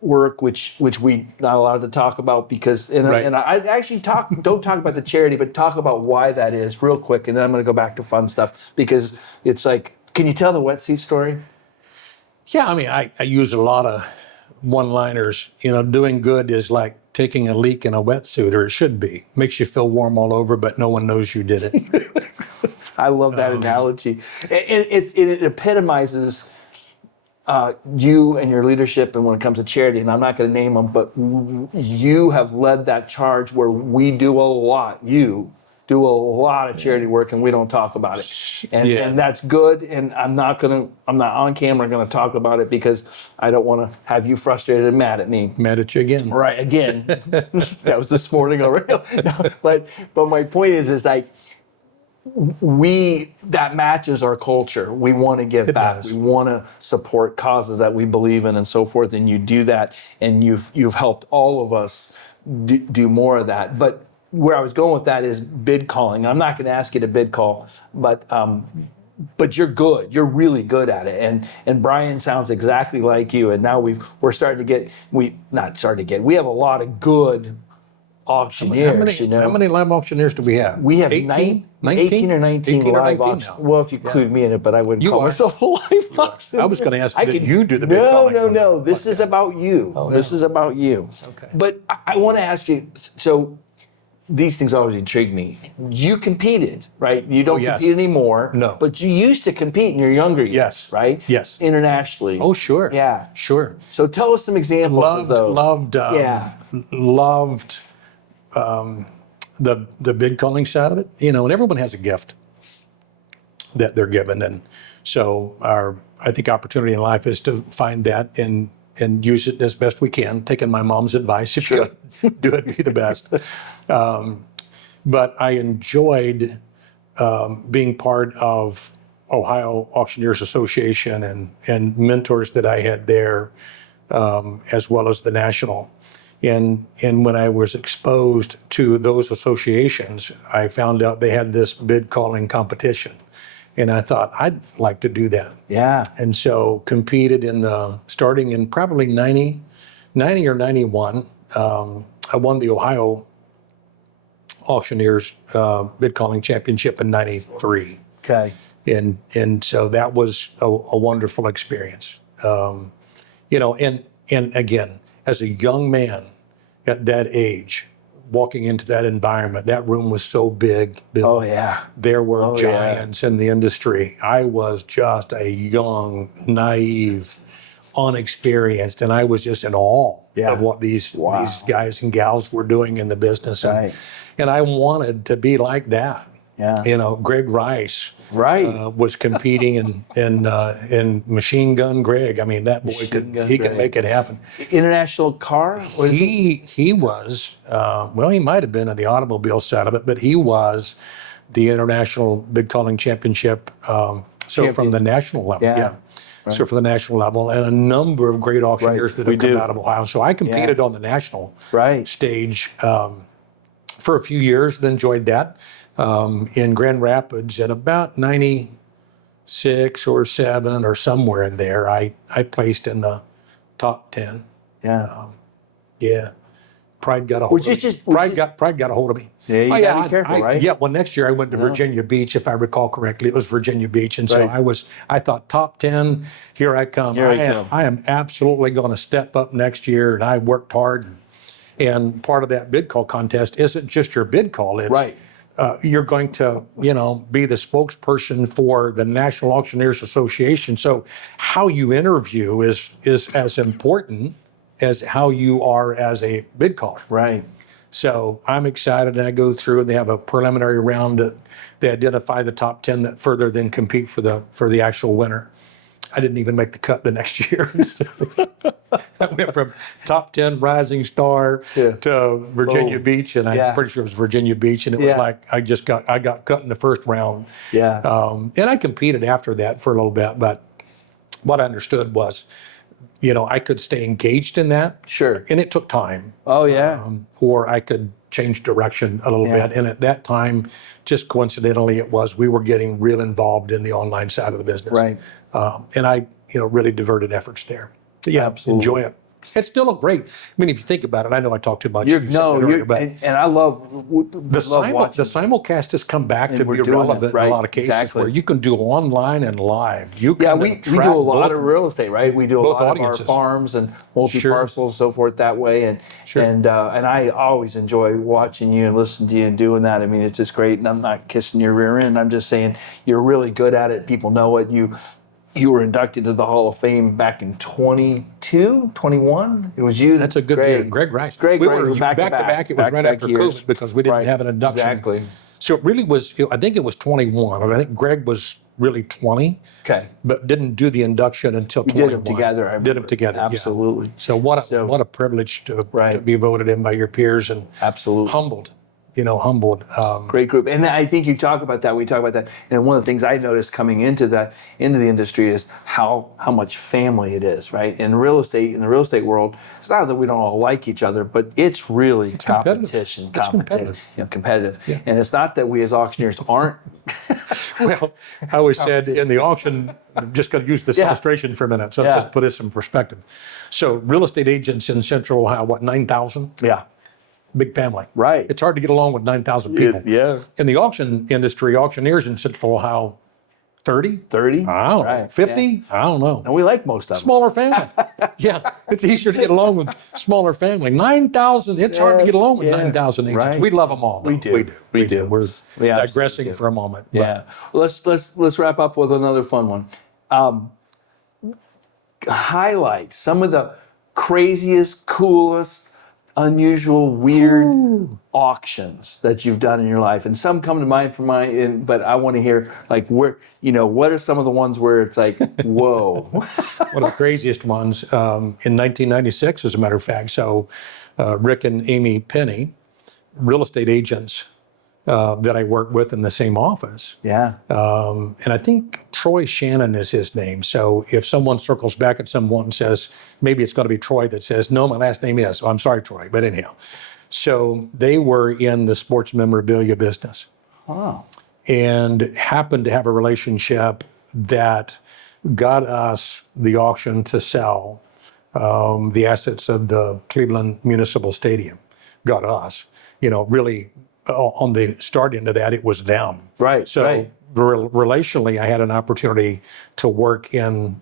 work, which we not allowed to talk about because Right. and I actually don't talk about the charity, but talk about why that is real quick, and then I'm going to go back to fun stuff because it's like, can you tell the wetsuit story? Yeah, I mean, I use a lot of one-liners. Doing good is like taking a leak in a wetsuit, or it should be. Makes you feel warm all over, but no one knows you did it. I love that analogy. It epitomizes you and your leadership, and when it comes to charity, and I'm not going to name them, but you have led that charge where we do a lot. You do a lot of charity work, and we don't talk about it, and that's good. And I'm not on camera going to talk about it because I don't want to have you frustrated and mad at me. Mad at you again. Right, again. That was this morning already. No, but my point is like that matches our culture. We want to give back. does. We want to support causes that we believe in and so forth. And you do that, and you've helped all of us do more of that. But where I was going with that is bid calling. I'm not going to ask you to bid call, but you're good. You're really good at it. And Brian sounds exactly like you. And now we're starting to get we have a lot of good auctioneers. How many live auctioneers do we have? We have 18? 18 or 19 18 or live 19 auctions. now. Well, if you include me in it, but I wouldn't You call are. myself a live auctioneer. I was going to ask I that could- you do the bid calling. No. This is about you. This is about you. Okay. But I want to ask you, so these things always intrigue me. You competed, right? You don't yes. compete anymore. No. But you used to compete in your younger years, Yes. right? Yes. Internationally. Oh, sure. Yeah. Sure. So tell us some examples of those. Loved the bid calling side of it. And everyone has a gift that they're given, and so I think opportunity in life is to find that and use it as best we can. Taking my mom's advice, if you could do it, be the best. But I enjoyed being part of Ohio Auctioneers Association and mentors that I had there, as well as the national. And when I was exposed to those associations, I found out they had this bid calling competition. And I thought, I'd like to do that. Yeah. And so competed starting in probably 90 or 91. I won the Ohio Auctioneers Bid Calling Championship in 93. Okay. And so that was a wonderful experience. And again, as a young man at that age, walking into that environment, that room was so big, Bill. Oh, yeah. There were Oh, giants in the industry. I was just a young, naive, unexperienced, and I was just in awe of what these guys and gals were doing in the business. Right. And I wanted to be like that. Yeah. Greg Rice Right. was competing in Machine Gun Greg. I mean, that boy could Greg. make it happen. International car? What is it? He was he might have been in the automobile side of it, but he was the International Bid Calling Championship. So from the national level, Yeah. Right. So for the national level, and a number of great auctioneers that have come out of Ohio. So I competed on the national stage for a few years, then enjoyed that. in Grand Rapids at about 96 or 7 or somewhere in there. I placed in the top 10. Yeah. Yeah. Pride got a hold Which of is me. just- which is- Pride got a hold of me. Yeah, you gotta be careful, right? Yeah, well, next year I went to Virginia Beach, if I recall correctly. It was Virginia Beach. And so Right. I thought top 10, here I come. Here I come. I am absolutely going to step up next year. And I worked hard. And part of that bid call contest isn't just your bid call. It's, Right. you're going to, be the spokesperson for the National Auctioneers Association. So how you interview is as important as how you are as a bid caller. Right. So I'm excited, and I go through, and they have a preliminary round that they identify the top 10 that further then compete for the actual winner. I didn't even make the cut the next year. I went from top 10 Rising Star to Virginia Beach, and I'm pretty sure it was Virginia Beach, and it was like I got cut in the first round. Yeah. And I competed after that for a little bit, but what I understood was, I could stay engaged in that. Sure. And it took time. Oh, yeah. Or I could change direction a little bit. And at that time, just coincidentally, we were getting real involved in the online side of the business. Right. And I, really diverted efforts there. So, yeah, Absolutely. enjoy it. It's still a great. I mean, if you think about it, I know I talked too much. and I love the simulcast has come back to we're be doing relevant it, right, in a lot of cases exactly. where you can do online and live. You Yeah, can we do track a lot both- of real estate, right? We do a both lot audiences. of our farms and multi-parcels, so forth that way. And and I always enjoy watching you and listening to you and doing that. I mean, it's just great. And I'm not kissing your rear end. I'm just saying you're really good at it. People know it. You were inducted to the Hall of Fame back in 22, 21. It was you. That's a good year. Greg Rice. Greg we Rice, were back to back. It was right after years. COVID because we didn't Right. have an induction. Exactly. So it really was, I think it was 21. And I think Greg was really 20, Okay. but didn't do the induction until We 21. did them together. I Did them remember. together. yeah. Absolutely. So what a privilege to be voted in by your peers and Absolutely. humbled. Humbled. Great group. And I think you talk about that. We talk about that. And one of the things I noticed coming into the industry is how much family it is, right? In the real estate world, it's not that we don't all like each other, but it's really competition. It's competitive. Competitive. Yeah. And it's not that we as auctioneers aren't. Well, I always said in the auction, I'm just going to use this illustration for a minute. So let's just put this in perspective. So real estate agents in Central Ohio, 9,000? Yeah. Big family. Right. It's hard to get along with 9,000 people. Yeah. In the auction industry, auctioneers in Central Ohio, 30? 30? I don't know. Right. 50? Yeah. I don't know. And we like most of them. Smaller family. Yeah, it's easier to get along with smaller family. 9,000, it's hard to get along with 9,000 agents. Right. We love them all. Though. We do. We do. We're We absolutely digressing do. for a moment. but Yeah. Let's wrap up with another fun one. Highlight some of the craziest, coolest, unusual, weird auctions that you've done in your life, and some come to mind for but I want to hear like where what are some of the ones where it's like whoa. One of the craziest ones in 1996, as a matter of fact. So Rick and Amy Penny, real estate agents that I work with in the same office. Yeah. And I think Troy Shannon is his name. So if someone circles back at someone and says, maybe it's going to be Troy that says, no, my last name is. Oh, I'm sorry, Troy. But anyhow, so they were in the sports memorabilia business. Wow. And happened to have a relationship that got us the auction to sell the assets of the Cleveland Municipal Stadium. Got us, really on the start end of that, it was them. Right. So right. Relationally, I had an opportunity to work in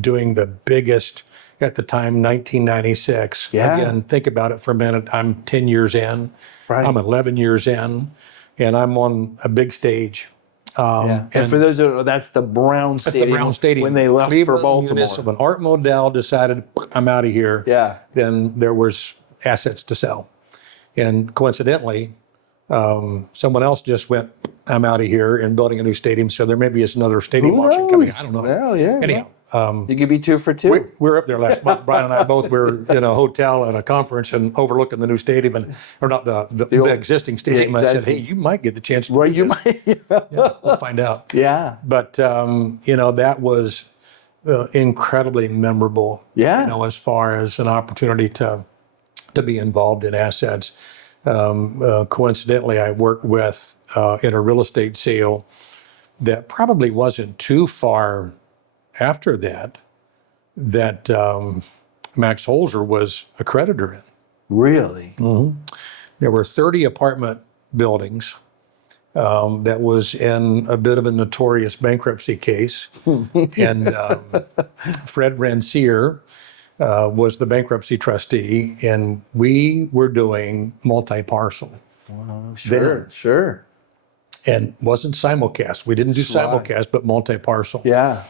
doing the biggest at the time, 1996. Yeah. Again, think about it for a minute. I'm 10 years in. Right. I'm 11 years in, and I'm on a big stage. And for those who that's the Brown That's Stadium. the Brown Stadium. When they left Cleveland for Baltimore. Municipal. Art Modell decided, I'm out of here. Yeah. Then there was assets to sell. And coincidentally, someone else just went, I'm out of here and building a new stadium. So there maybe is another stadium Who auction coming. knows? I don't know. Well, yeah. Anyhow, You could be 2 for 2. we were up there last month. Brian and I both were in a hotel at a conference and overlooking the new stadium, or not the existing stadium. I said, exactly. hey, you might get the chance to Well, do you this. might. Yeah, we'll find out. Yeah. But, that was incredibly memorable, Yeah. as far as an opportunity to be involved in assets. Coincidentally, I worked with in a real estate sale that probably wasn't too far after that Max Holzer was a creditor in. Really? There were 30 apartment buildings that was in a bit of a notorious bankruptcy case. And Fred Rancière was the bankruptcy trustee, and we were doing multi-parcel. Sure. And wasn't simulcast. We didn't do Right. simulcast, but multi-parcel. Yeah.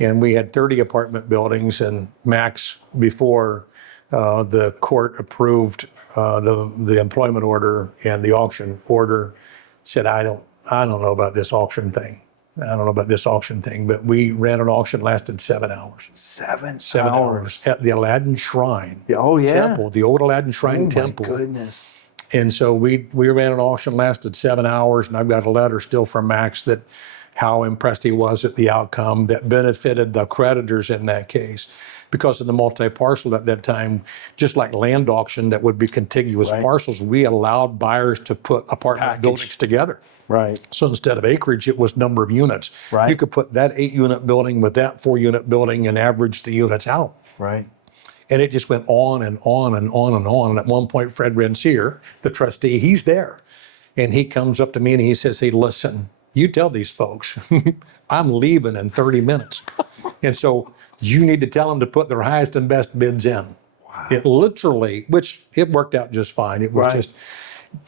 And we had 30 apartment buildings, and Max, before the court approved the employment order and the auction order, said, I don't know about this auction thing. I don't know about this auction thing. But we ran an auction, lasted 7 hours. 7 7 hours at the Aladdin Shrine Oh, yeah. Temple, the old Aladdin Shrine Oh, Temple. my goodness. And so we ran an auction, lasted 7 hours, and I've got a letter still from Max that how impressed he was at the outcome that benefited the creditors in that case. Because of the multi-parcel at that time, just like land auction that would be contiguous Right. parcels, we allowed buyers to put apartment Package. buildings together. Right. So instead of acreage, it was number of units. Right. You could put that 8-unit building with that 4-unit building and average the units out. Right. And it just went on and on and on and on. And at one point, Fred Rancière, the trustee, he's there. And he comes up to me and he says, hey, listen, you tell these folks, I'm leaving in 30 minutes. And so you need to tell them to put their highest and best bids in. Wow. It literally, which it worked out just fine. It was Right.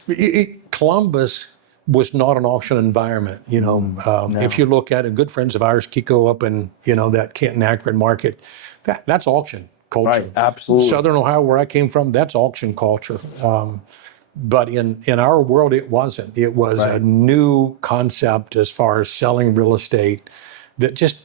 just, Columbus was not an auction environment. If you look at it, good friends of ours, Kiko up in, that Canton Akron market, that's auction culture. Right. Absolutely. Southern Ohio, where I came from, that's auction culture. But in our world, it wasn't. It was a Right. new concept as far as selling real estate that just,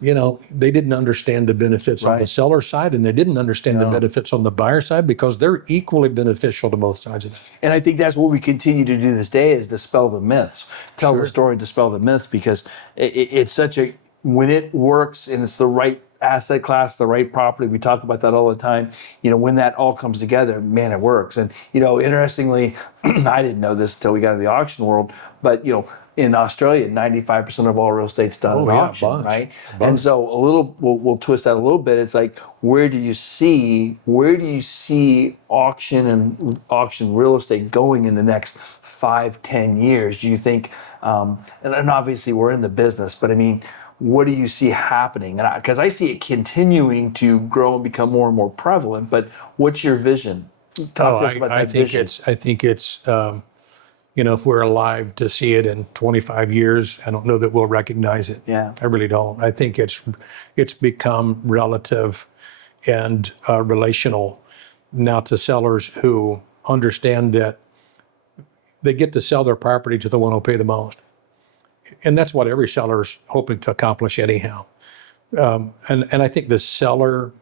they didn't understand the benefits on the Right. seller side, and they didn't understand the benefits on the buyer side because they're equally beneficial to both sides of it. And I think that's what we continue to do this day is dispel the myths, tell the Sure. story, dispel the myths, because it's such a, when it works and it's the right asset class, the right property, we talk about that all the time, when that all comes together, man, it works. And, interestingly, I didn't know this until we got into the auction world, but, in Australia, 95% of all real estate's done at auction, bunch. right? A bunch. And so we'll twist that a little bit. It's like, where do you see auction and auction real estate going in the next 5-10 years? Do you think, and obviously we're in the business, but I mean, what do you see happening? Because I see it continuing to grow and become more and more prevalent, but what's your vision? Talk to us about that I think vision. it's if we're alive to see it in 25 years, I don't know that we'll recognize it. Yeah. I really don't. I think it's become relative and relational now to sellers who understand that they get to sell their property to the one who'll pay the most. And that's what every seller's hoping to accomplish anyhow. And I think the seller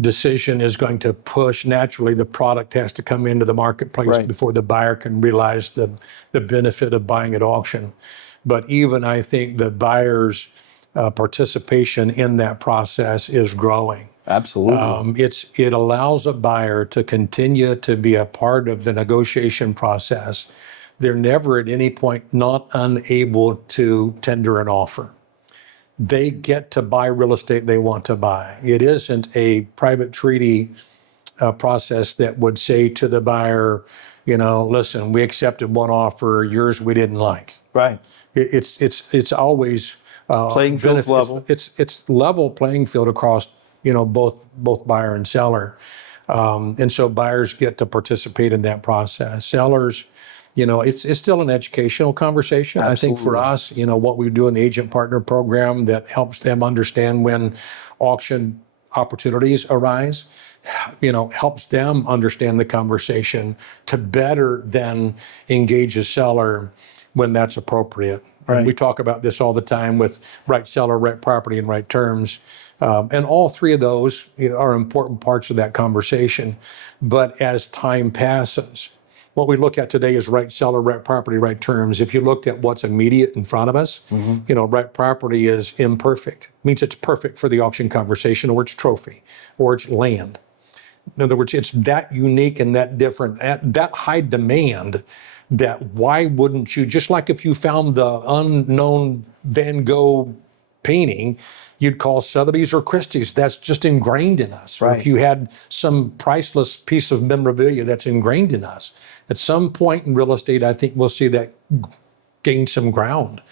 decision is going to push naturally. The product has to come into the marketplace Right. before the buyer can realize the benefit of buying at auction. But even I think the buyer's participation in that process is growing. Absolutely. It allows a buyer to continue to be a part of the negotiation process. They're never at any point not unable to tender an offer. They get to buy real estate they want to buy. It isn't a private treaty process that would say to the buyer, listen, we accepted one offer, yours we didn't like. Right. It's always Playing field's level. It's level playing field across both buyer and seller, and so buyers get to participate in that process. Sellers, it's still an educational conversation. I think for us, what we do in the agent partner program that helps them understand when auction opportunities arise, helps them understand the conversation to better then engage a seller when that's appropriate. Right. And we talk about this all the time with right seller, right property, and right terms. And all three of those are important parts of that conversation. But as time passes, what we look at today is right seller, right property, right terms. If you looked at what's immediate in front of us, right property is imperfect. It means it's perfect for the auction conversation, or it's trophy, or it's land. In other words, it's that unique and that different, that high demand, that why wouldn't you, just like if you found the unknown Van Gogh painting, you'd call Sotheby's or Christie's. That's just ingrained in us. Or if you had some priceless piece of memorabilia, that's ingrained in us. At some point in real estate, I think we'll see that gain some ground.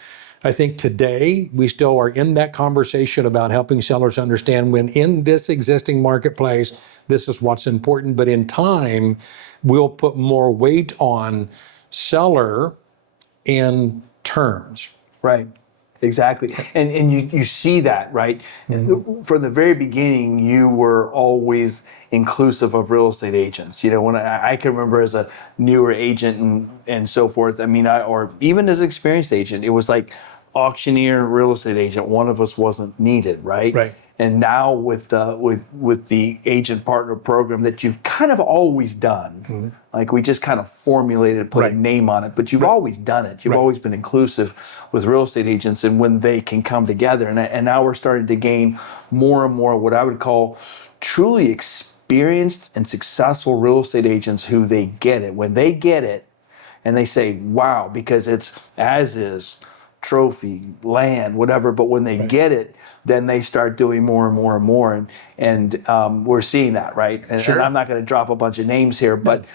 I think today we still are in that conversation about helping sellers understand when in this existing marketplace, this is what's important. But in time, we'll put more weight on seller and terms. Right. Exactly. And you see that, right? From the very beginning, you were always inclusive of real estate agents. You know, when I can remember as a newer agent and so forth, I mean, or even as an experienced agent, it was like auctioneer, real estate agent, one of us wasn't needed, right? Right. And now with the agent partner program that you've kind of always done, like we just kind of formulated, put a name on it, but you've always done it. You've always been inclusive with real estate agents, and when they can come together, and now we're starting to gain more and more what I would call truly experienced and successful real estate agents who they get it. When they get it, and they say, "Wow," because it's as is, trophy, land, whatever. But when they get it, then they start doing more and more and more, and we're seeing that, right? And I'm not going to drop a bunch of names here, but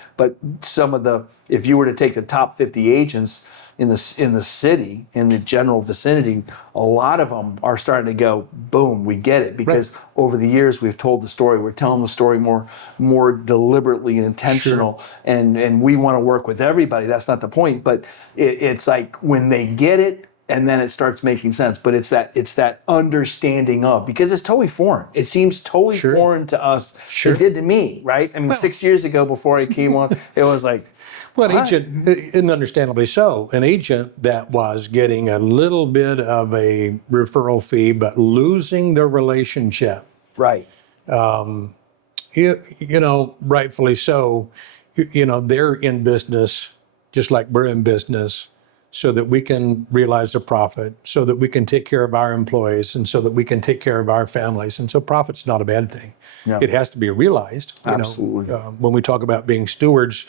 some of the, if you were to take the top 50 agents in the city, in the general vicinity, a lot of them are starting to go, boom, we get it, because over the years we've told the story. We're telling the story more deliberately and intentional, and we want to work with everybody. That's not the point, but it's like when they get it, and then it starts making sense. But it's that understanding of, because it's totally foreign. It seems totally foreign to us. It did to me, right? I mean, 6 years ago before I came on, it was like, well, an agent, and understandably so, an agent that was getting a little bit of a referral fee, but losing the relationship. Right. You know, rightfully so. You know, they're in business just like we're in business, so that we can realize a profit, so that we can take care of our employees, and so that we can take care of our families. And so profit's not a bad thing. Yeah. It has to be realized. Absolutely. When we talk about being stewards,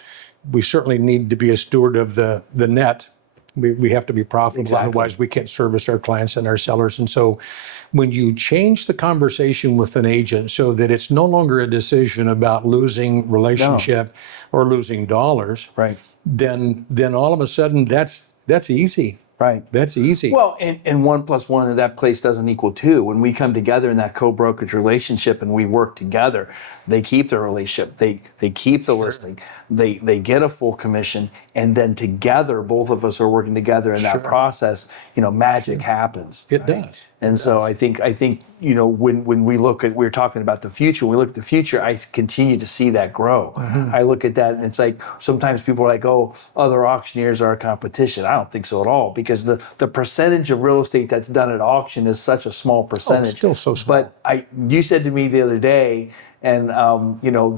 we certainly need to be a steward of the net. We have to be profitable, otherwise we can't service our clients and our sellers. And so when you change the conversation with an agent so that it's no longer a decision about losing relationship or losing dollars, then all of a sudden that's easy. Right. That's easy. Well, and 1 + 1 in that place doesn't equal 2. When we come together in that co-brokerage relationship and we work together, they keep the relationship. They keep the listing. They get a full commission, and then together, both of us are working together in that process. You know, magic happens. It does. And so I think you know, when we look at, we're talking about the future. When we look at the future, I continue to see that grow. I look at that, and it's like sometimes people are like, "Oh, other auctioneers are a competition." I don't think so at all, because the percentage of real estate that's done at auction is such a small percentage. Still so small. But you said to me the other day, and you know,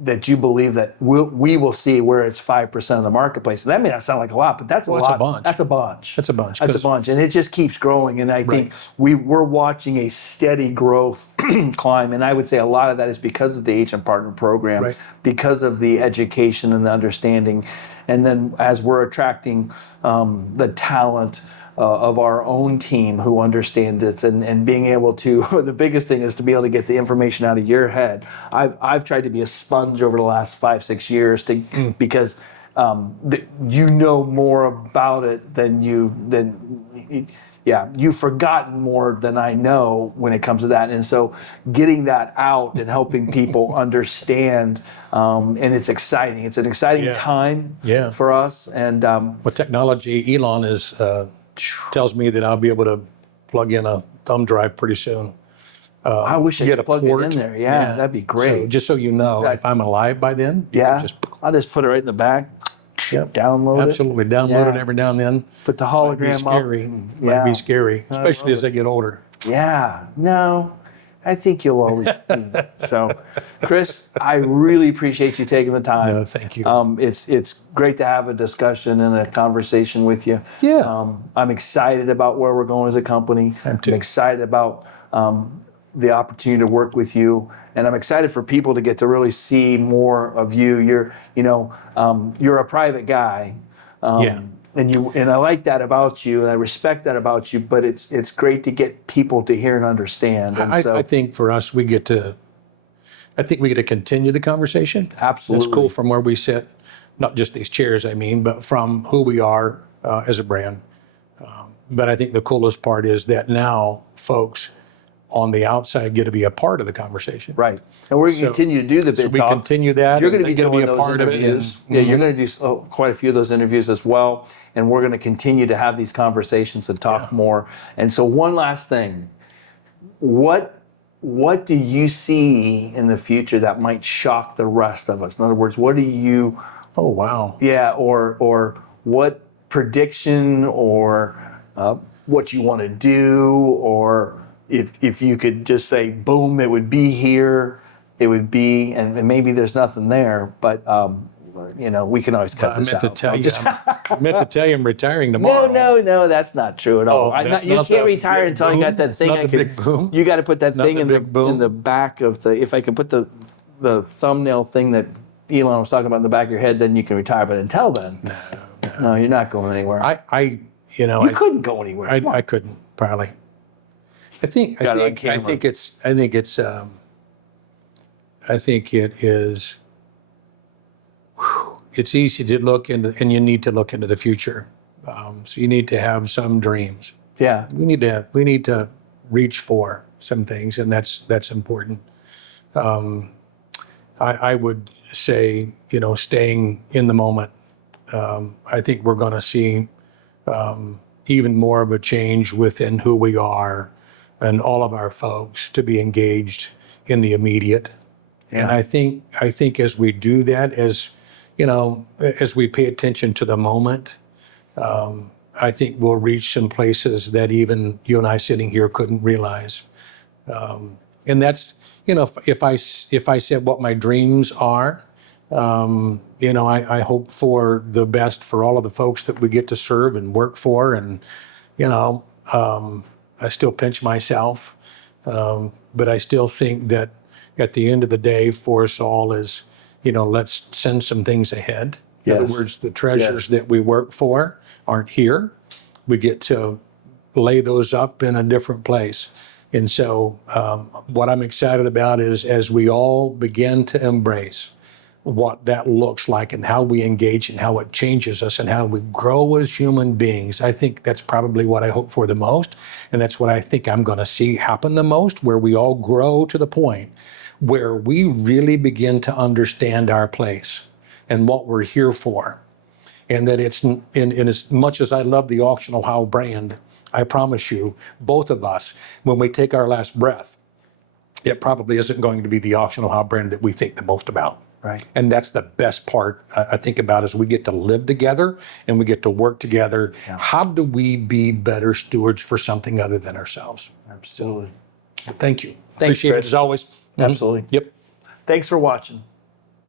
that you believe that we will see where it's 5% of the marketplace. And that may not sound like a lot, but that's a lot. That's a bunch. That's a bunch. That's a bunch. That's a bunch. And it just keeps growing. And I think we're watching a steady growth climb. And I would say a lot of that is because of the agent partner program, because of the education and the understanding. And then as we're attracting the talent of our own team who understands it, and being able to, the biggest thing is to be able to get the information out of your head. I've tried to be a sponge over the last 5-6 years because you know more about it than you've forgotten more than I know when it comes to that. And so getting that out and helping people understand, and it's exciting. It's an exciting time for us. And with technology, Elon tells me that I'll be able to plug in a thumb drive pretty soon. I wish I could plug it in there. Yeah, that'd be great. So just so you know, if I'm alive by then, I'll just put it right in the back. Download it. Absolutely, download it every now and then. Put the hologram Might be scary, especially as they get older. Yeah, no, I think you'll always be. So, Chris, I really appreciate you taking the time. No, thank you. It's great to have a discussion and a conversation with you. Yeah. I'm excited about where we're going as a company. I'm too. excited about the opportunity to work with you, and I'm excited for people to get to really see more of you. You're a private guy. Yeah. And I like that about you, and I respect that about you. But it's great to get people to hear and understand. And I think for us, we get to continue the conversation. Absolutely. That's cool from where we sit, not just these chairs, I mean, but from who we are as a brand. But I think the coolest part is that now folks on the outside get to be a part of the conversation. Right. And we're going to continue to do the bid we talk. continue that. You're going to and be they're doing gonna those a part interviews. of it. Yeah, you're going to do quite a few of those interviews as well. And we're going to continue to have these conversations and talk more. And so one last thing. What do you see in the future that might shock the rest of us? In other words, what do you... Oh, wow. Yeah, or what prediction or what you want to do, or if you could just say, boom, it would be here, it would be, and maybe there's nothing there, but we can always cut this out. I meant to tell you I'm retiring tomorrow. No, that's not true at all. You can't retire until you got that thing. Not the big boom. You got to put that thing in boom. the back of the. If I can put the thumbnail thing that Elon was talking about in the back of your head, then you can retire. But until then, no, you're not going anywhere. You couldn't go anywhere. I couldn't probably. I think it is. It's easy to look into, and you need to look into the future. So you need to have some dreams. Yeah. We need to reach for some things, and that's important. I would say, staying in the moment. I think we're going to see even more of a change within who we are and all of our folks to be engaged in the immediate. Yeah. And I think as we do that, as we pay attention to the moment, I think we'll reach some places that even you and I sitting here couldn't realize. And that's, if I said what my dreams are, I hope for the best for all of the folks that we get to serve and work for. And, I still pinch myself. But I still think that at the end of the day for us all is, let's send some things ahead. Yes. In other words, the treasures that we work for aren't here. We get to lay those up in a different place. And so what I'm excited about is as we all begin to embrace what that looks like and how we engage and how it changes us and how we grow as human beings, I think that's probably what I hope for the most. And that's what I think I'm going to see happen the most, where we all grow to the point where we really begin to understand our place and what we're here for. And that it's, in as much as I love the Auction Ohio brand, I promise you, both of us, when we take our last breath, it probably isn't going to be the Auction Ohio brand that we think the most about. Right. And that's the best part I think about, is we get to live together and we get to work together. Yeah. How do we be better stewards for something other than ourselves? Absolutely. Thank you. Thanks, Appreciate Chris. it as always. Absolutely. Yep. Thanks for watching.